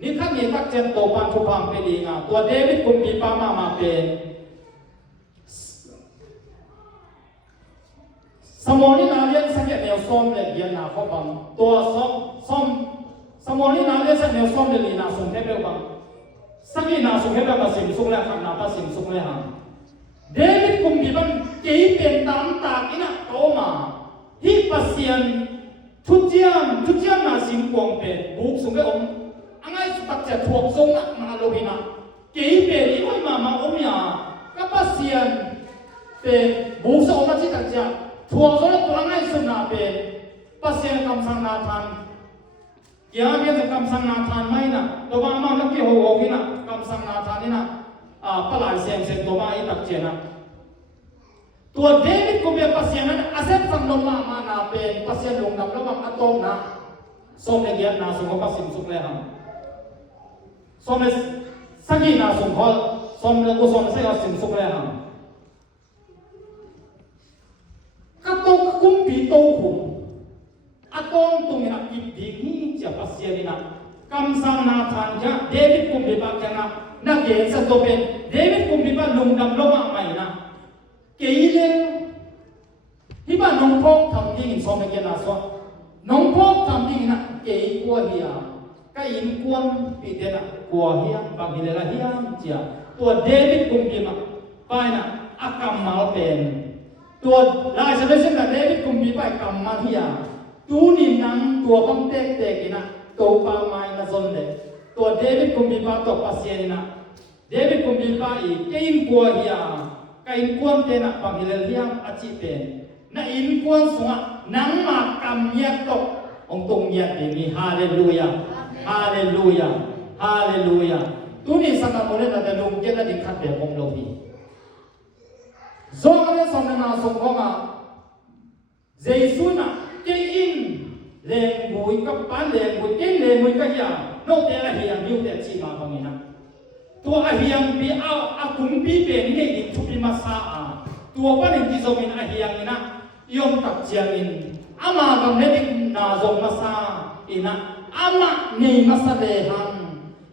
นี่ท่านนี่ตักเจียงตัวป้าทุกพังเป็นดีนะตัวเดวิดกุมบีป้ามาเป็นสมอนี่นาเรียนสักอย่างเดียวซ้อมเลยเรียนนาเขาบังตัวซ้อมสมอนี่นาเรียนสักเดียวซ้อมเลยนาส่งให้เร็วบังสักอย่างนาส่งให้เร็วมาสิ่งส่งแล้วขับนาสิ่งส่งเลยฮะเดวิดกุมบีบันกี่เป็นตามตากินะโตมาที่ปัสเซียนทุกเจียมนาสิ่งกวงเป็นบุกส่งให้องอันไงตัดจะถ่วงส่งนะมาโลหินะกี่เป็นอีกไม่มาอมยาก็ปัสเซียนเป็นบุกส่งมาที่ตัดจะทัวร์ก็ตัวง่ายสุดนะเป็นปัสเซียนคำสั่งนาทานยังเรียนคำสั่งนาทานไม่นะตัวบ้ามานักเกี่ยวหัวกินนะคำสั่งนาทานนี่นะปลายเสียงตัวบ้าอีตักเจนะตัวเดวิดก็เป็นปัสเซียนนั้นอาเซนฟังลงมานาเป็นปัสเซียนลงดับระหว่างอะตอมนะสมเด็จนาสมกับสิ่งสุขเลยครับสมเด็จสักกี่นาสมเขาสมเด็จกุศลเสียสิ่งสุขเลยครับก็ต้องคุ้มปีโตหุ่มอะตอมตรงนี้นะอีกดีนี้จะปัสเซียนนะคำสั่งนาทานจะเดวิดกุมบีบักจะนะนักเรียนสัตว์เป็นเดวิดกุมบีบักลงดำลงมาใหม่นะเกี่ยเลยที่บ้านน้องพ่อทำยิ่งสอนเกี่ยนาสอนน้องพ่อทำยิ่งนะเกี่ยกลัวเฮียก็อินกวนปีเดนะกลัวเฮียบางทีเลยละเฮียเจ้าตัวเดวิดกุมบีบักไปนะอากรรมมาเป็นตัวลายเสด็จสิ่งนั้นเดวิดกุมบีไปกรรมมาเฮียตัวนี้นั่งตัวบังเตกกินะตัวปาไม้นะสนเลยตัวเดวิดกุมบีไปตัวปัสเซียนนะเดวิดกุมบีไปอีกอินกลัวเฮียก็อินกวนเตนะบางทีเลยเฮียอาชีพเป็นนะอินกวนสงะนังมากรรมเยียตกองตรงเยียดนี้ฮาเลลูยาฮาเลลูยาฮาเลลูยาตัวนี้สังกัดโมเลนะแต่ลงเจตดิขัดเดียวองโลพีโซกันเลยสมนาสมของอ่ะเจสุนะเจอินเลงบุยกับปานเลงบุยเจเลงบุยกับยาโนเตระเฮียงยูเตชีมาตรงนี้นะตัวอาเฮียงปีเอาอากุมปีเป็นนี่ดิชุบิมาซาอาตัวป้าหนึ่งที่โซมินอาเฮียงนี่นะยอมตักเจียงอินอามากับเนดินาโซมาซาอินะอามานี่มาซาเลหัน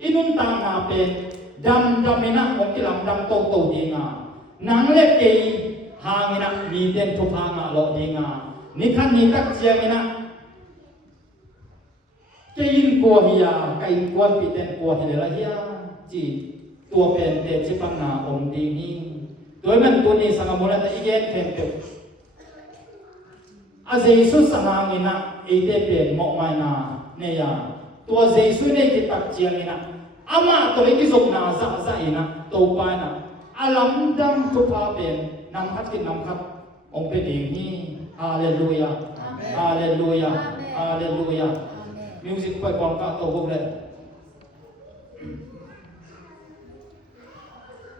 อินุนตานาเป็นดำนี่นะของกิลำดำโตดีงานังเล็กเกยหางนะมีเด่นทุกหางะโลดีงานี่ท่านนี่ตักเจียงนะเกยินกัวเฮียไก่กวนปีเด่นกัวเฮียละเฮียจีตัวเป็นเดชิปังนาองดีนี้โดยมันตัวนี้สังกัดมูลนิธิเย็นเพ็มเพ็มอาเจสุสนางนะเอเดเป็นหมอกไม้นาเนี่ยตัวเจสุเนี่ยที่ตักเจียงนะอามาตัวเองที่ส่งนาซะนะตัวไปนะอาลัมดังทุกภาเป็นนำคัดกินนำคัดองเป็นเองนี่ฮาเลลูยาฮาเลลูยาฮาเลลูยามิวสิกไปกองกะตัวพวกเลย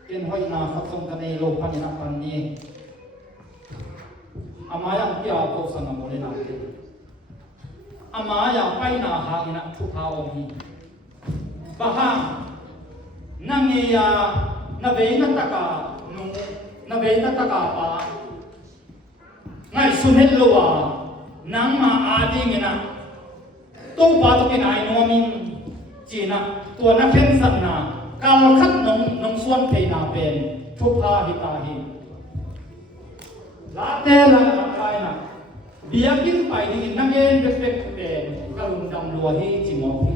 เป็นห้อยนาคัดส่งกันในโลกพันนับพันนี้อามายังที่อาโกสังโมเลนาอามายังไปนาหางนะทุกภาองนี้บ้านั่งเงียนาเวนัตกานุนาเวนัตกาปาไงสุเนลวานังมาอาดีเงินะตู้ปาตุกินไอโนมินจีนะตัวนักเล่นสัตนาการคัดนงส่วนเทนาเป็นทุพาหิตาหิลาเตลาไปนะเบียกินไปดีนักเย็นเป็นเป็นกลุ่มดำรัวที่จิมอพี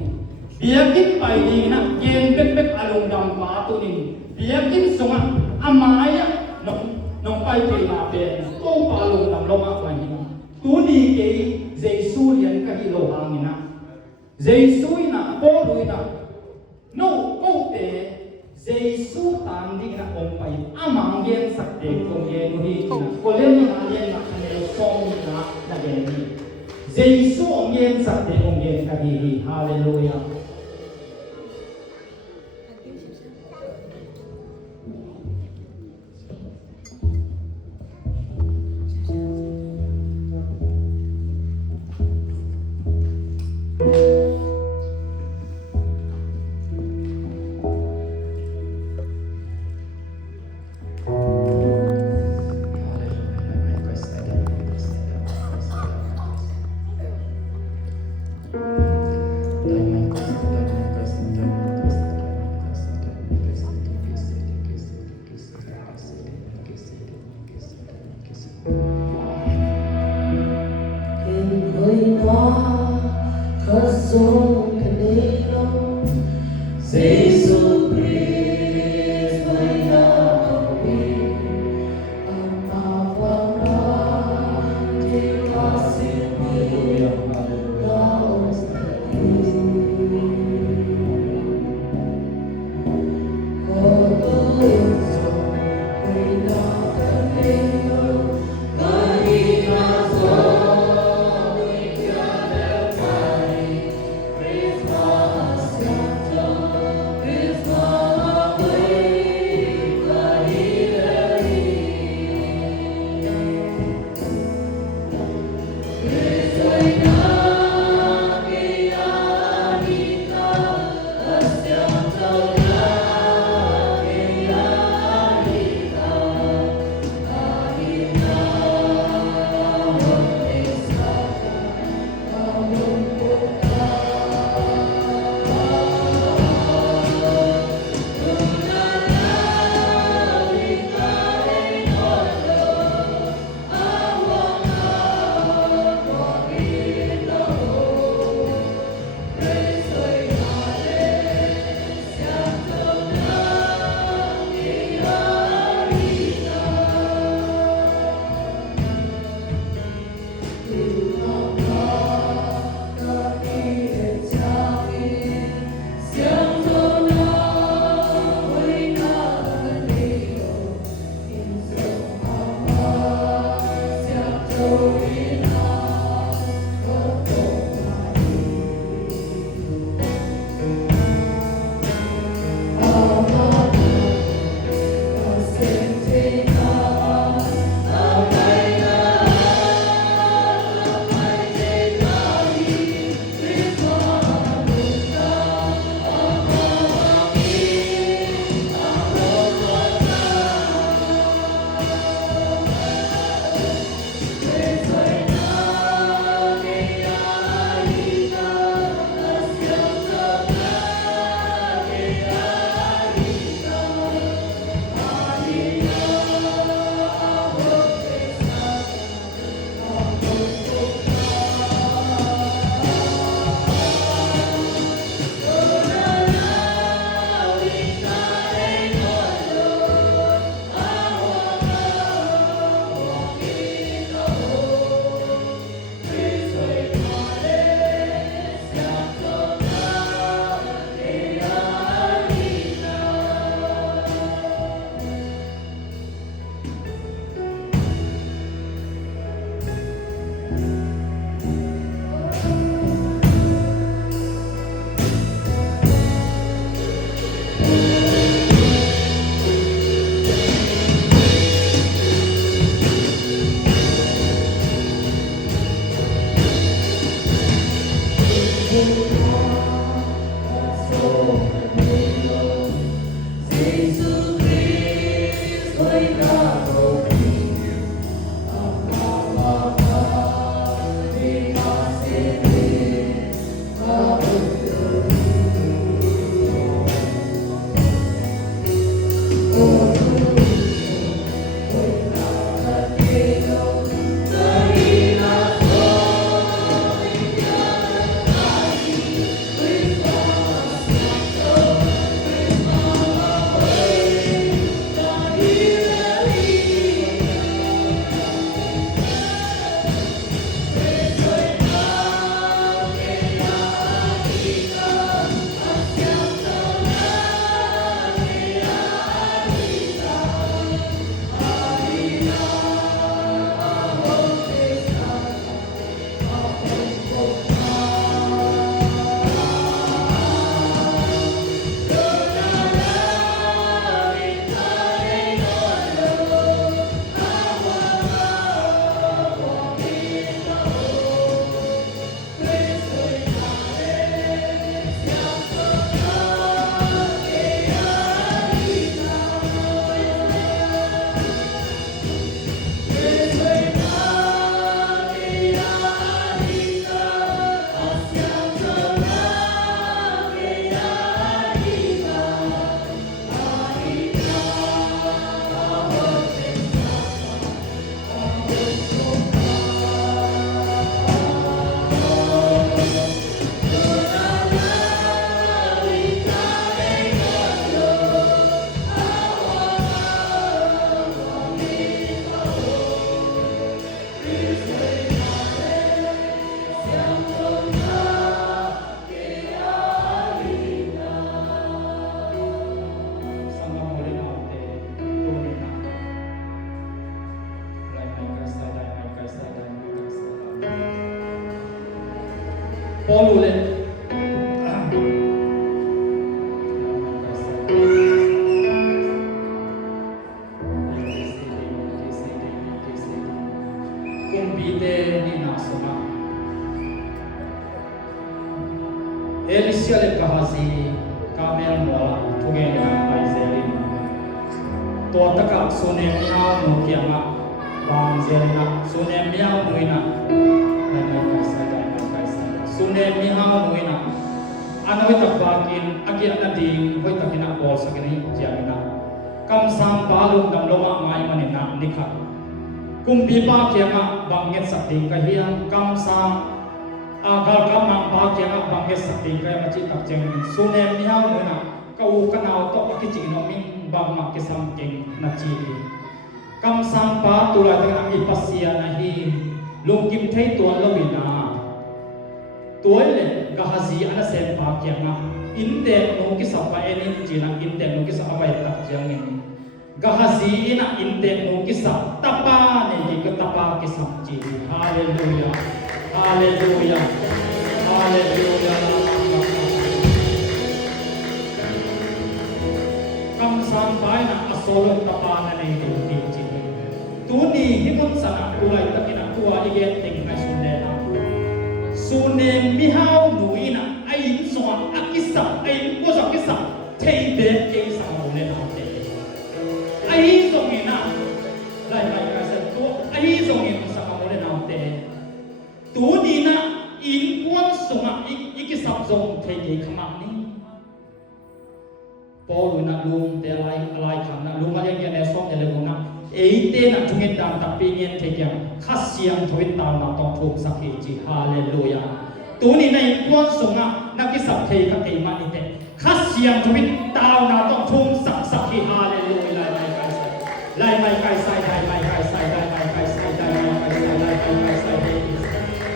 เบียกินไปดีนะเย็นเป็นอารมณ์ดำฟ้าตัวนี้เบียกินสงะอามายะน้องไปเทนาเป็นตู้ปาลงดำลงมาไปนะตัวนี้เกยเจสุเรียนกันที่โลหะนี่นะเจสุนะโปลุยนะโน่ก็เตะเจสุตามดีนะองไปอามังเย็นสักเด็กองเย็นที่นะก็เล่นมาเย็นมาคะแนนสองนะนั่นเองเจสุองเย็นสักเด็กองเย็นกันที่ฮาเลลูยา Hãy subscribe cho kênh Ghiền Mì Gõ để không bỏ lỡ le kahasi kamel mola thuge na ai zelin to taka sune miao no kiama wang zelina sune miao nuina na sai sune miao nuina anoi tapakin agia na ding hoi takina bol sakini jamina kam sam balum dam loma mai manina nikha kumpi pa kiama banget sakding kahiang kam sam agal kamang pa kiama banget sakding kaya machi takjeng sune miao nuina kau kanau to kichi no min bang mak kisam king na chi kam sam pa tulai tang ipasia na hi lungkim thei tuan lowina toile gahazi ana sen pa kiama inde no kisapa enin jina inde no kisapa bai takjeng ni gahazi ina inde no kisap tapa ne ki tapa kisam chi haleluya haleluya haleluya kam sampai na asolo tapa na nei ding chi tu ni himun sana ulai takina tua igen ting na sunne na sunne mihau nuina ai so akisa ai ko so akisa thei de ke sa mo le na te ai so ni na lai lai ka sa tu ai so ni sa mo le na te tu ni na in kwon so ma ikisa zong thei ke khama ni Paul na lung te alai kham na lung ale nge ne som ne le na eite na thungin dam ta pingen the kya khasiam thoin ta na tong thuk sakhi chi hallelujah tu ni nei kwon sunga na ki sap thei ka thei ma ni te khasiam thoin ta na tong thung sakhi hallelujah lai mai kai sai dai mai kai sai dai mai kai sai dai mai kai sai dai mai kai sai dai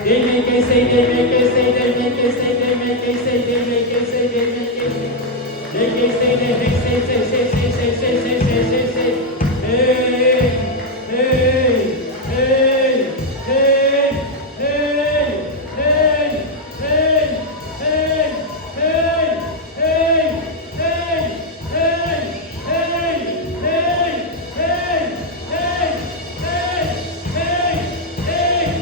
de me ke sai de me ke sai de me ke sai de me ke sai de me ke sai de me ke sai They say hey hey hey hey hey hey hey hey hey hey hey hey hey hey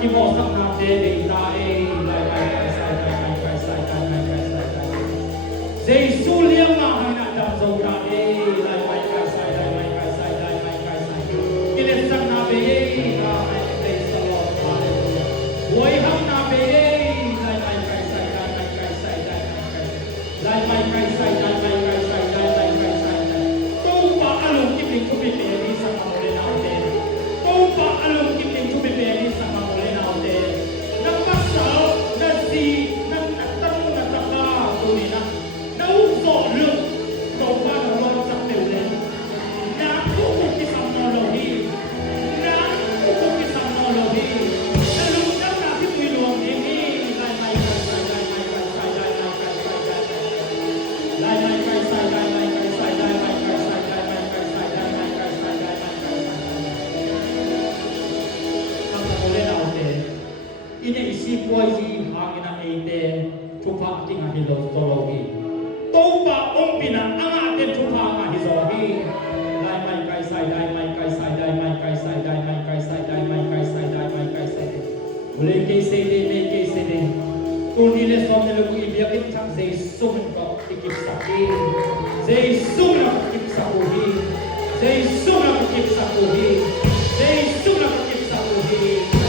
Kimo sang na de ding ta e lai lai sai Jesu liang na hai na dam zo ta e lai lai sai kile sang na be e na hai te sa lo hallelujah woi ham na be e lai lai sai to pa alung ki ping ku be ni sang ma le na de to pa alung ki ping ku be ni sang ma le na de na pa sa na si na tan na ta ka tu ni na na u so ini isi puaji hangina eite tupa tinga hilo tologi topa ompina anga te tupa anga hizogi dai mai kai sai dai mai kai sai dai mai kai sai dai mai kai sai dai mai kai sai dai mai kai sai ule ke se de me ke se de kunile somne lu ibia ke chang se sumen ko ikip sakhi se sumen ko ikip sakhi se sumen ko ikip sakhi se sumen ko ikip sakhi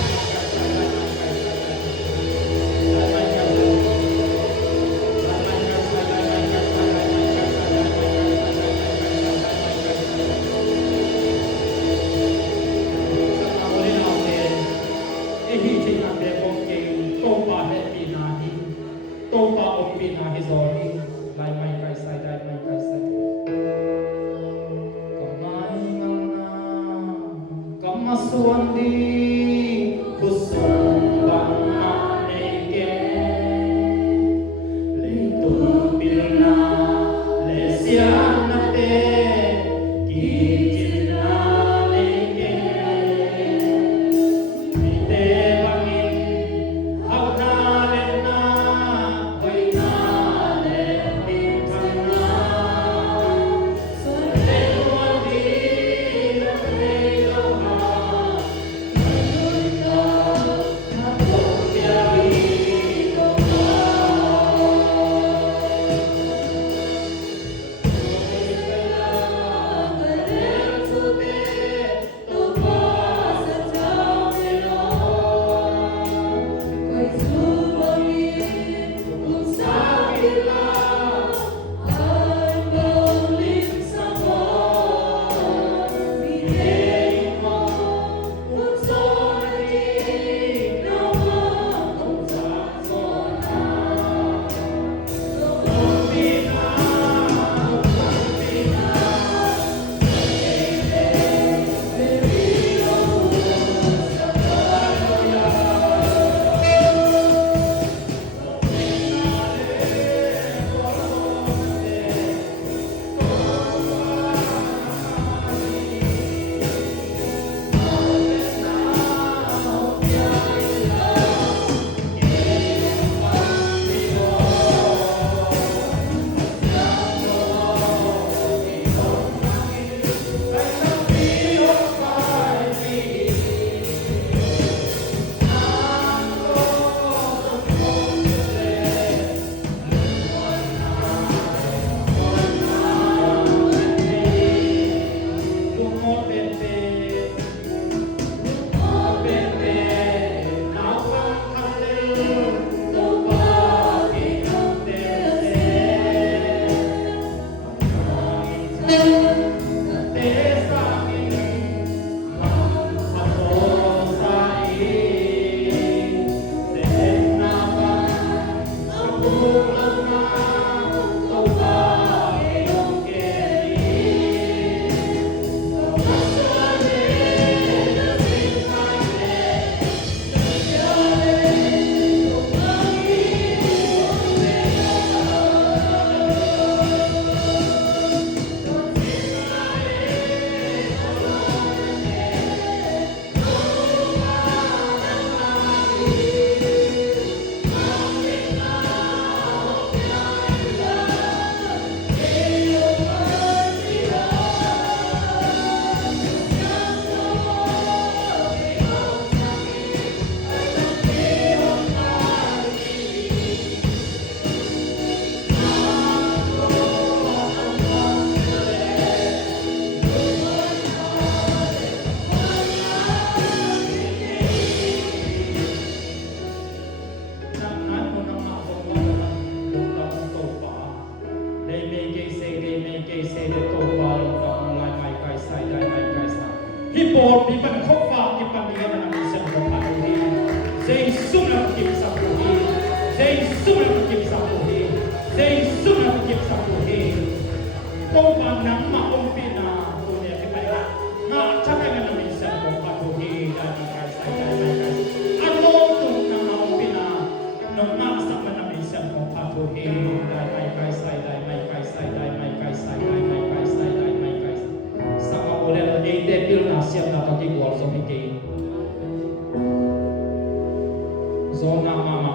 zona mama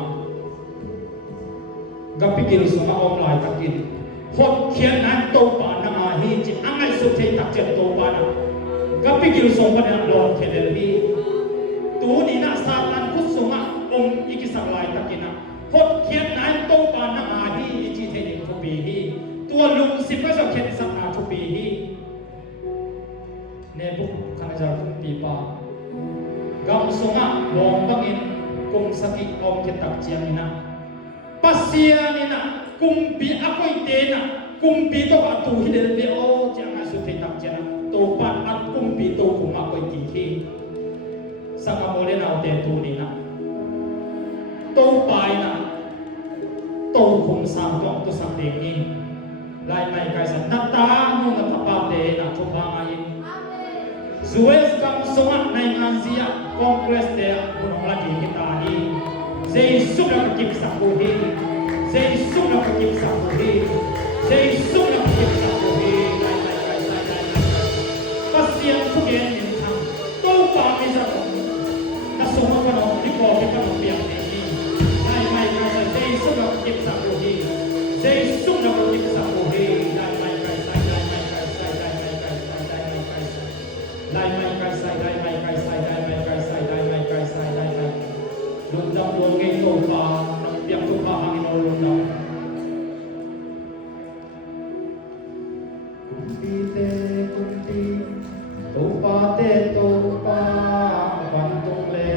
gapikil suma online takin hot khian nan to pa na ma hi chi angai su thei tak che to pa na gapikil suma na lo thel hi tu ni na satan ku suma ikisak lai takina hot khian nan to pa na ma hi chi thei ni thu pi hi tua lung sipa so khian sak na thu pi hi ne bu khana jar thu pi pa gam suma bong bangin kum saki om ke tak chiang na pasia ni na kumpi akoi te na kumpi to ka tu hi de o chiang a su thei tak chiang to pan at kumpi to kum akoi ti hi saka mole na te tu ni na to pai na to kum sang to to sak de ni lai mai kai sa na ta nu na ta pa te na thu ba ngai Zues kam soma nai nganzia congress de bunong lagi kita ni Jesus na kip sa ko hi Jesus na kip sa ko hi Jesus na kip sa ko hi lai mai kai sai pasien su gen ni thang to pa mi sa ko na soma ko no ni ko ke ka no piang ni lai mai kai sai Jesus na kip sa ko hi Jesus na kip sa ko hi lai mai kai sai lai mai kai sai lai mai kai sai lai mai kai sai lai mai kai sai lai mai kai sai lai mai kai sai lai mai kai sai lai mai lung dam lung ke to pa piang to pa ang no lung dam kumpi te kumpi to pa pan tung le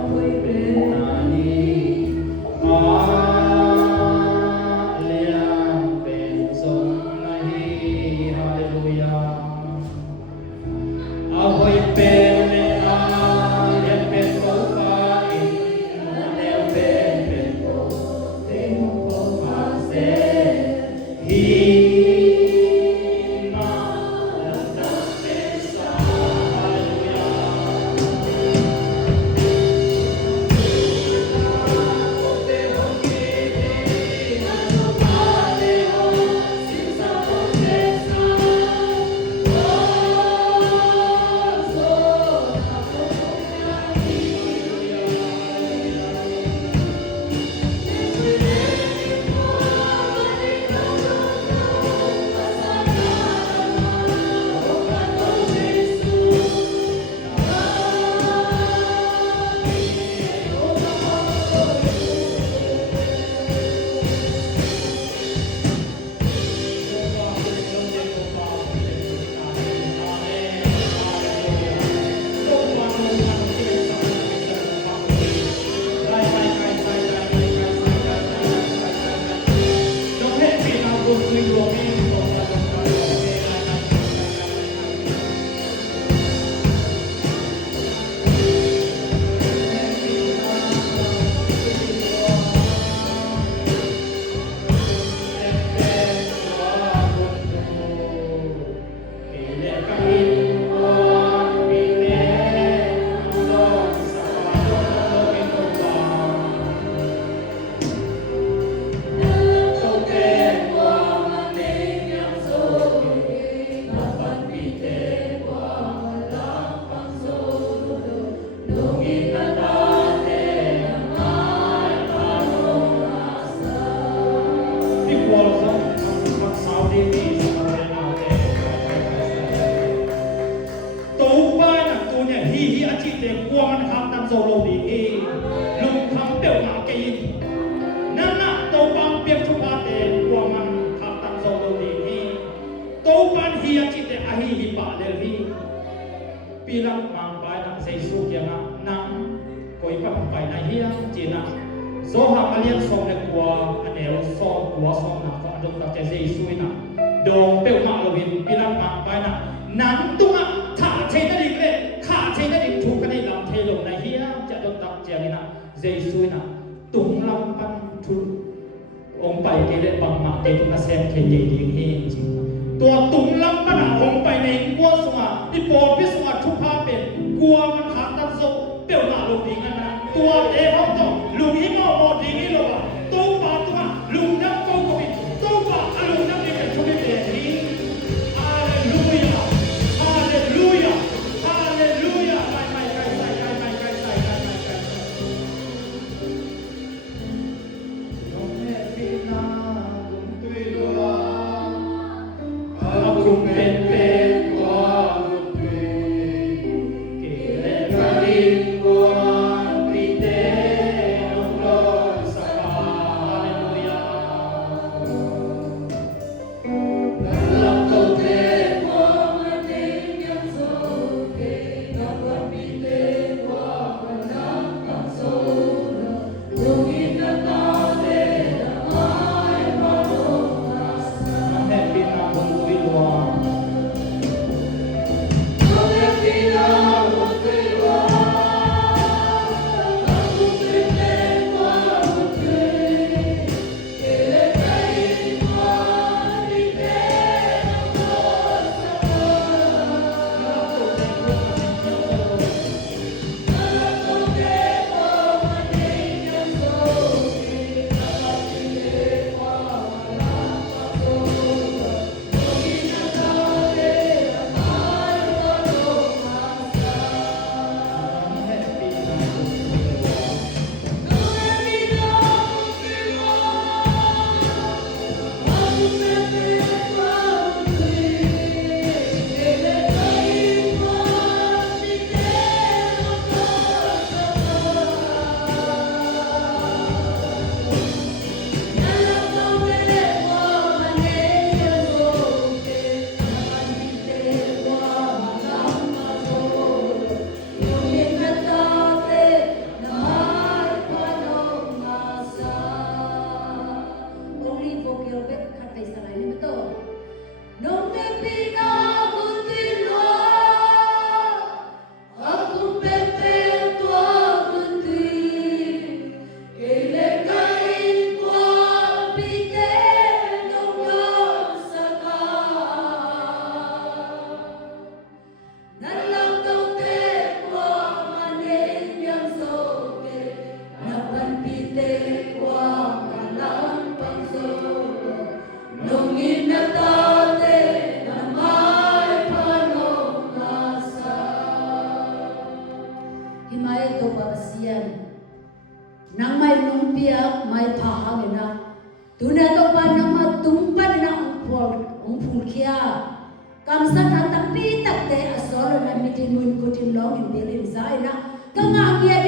awai pe nani ma liang pen song nahi hallelujah awai pe ne a le pe to pa in ne pe to te mo pa se hi ma la pe sa hallelujah te ho ki na no pa le ho sin sa po te sa himai to babasian nang mai numpia mai phahangena tuna to pa nang matumpan na ongphul khia kamsan tampi takte asolo na mitinun kutin long in birin zaina kanga kia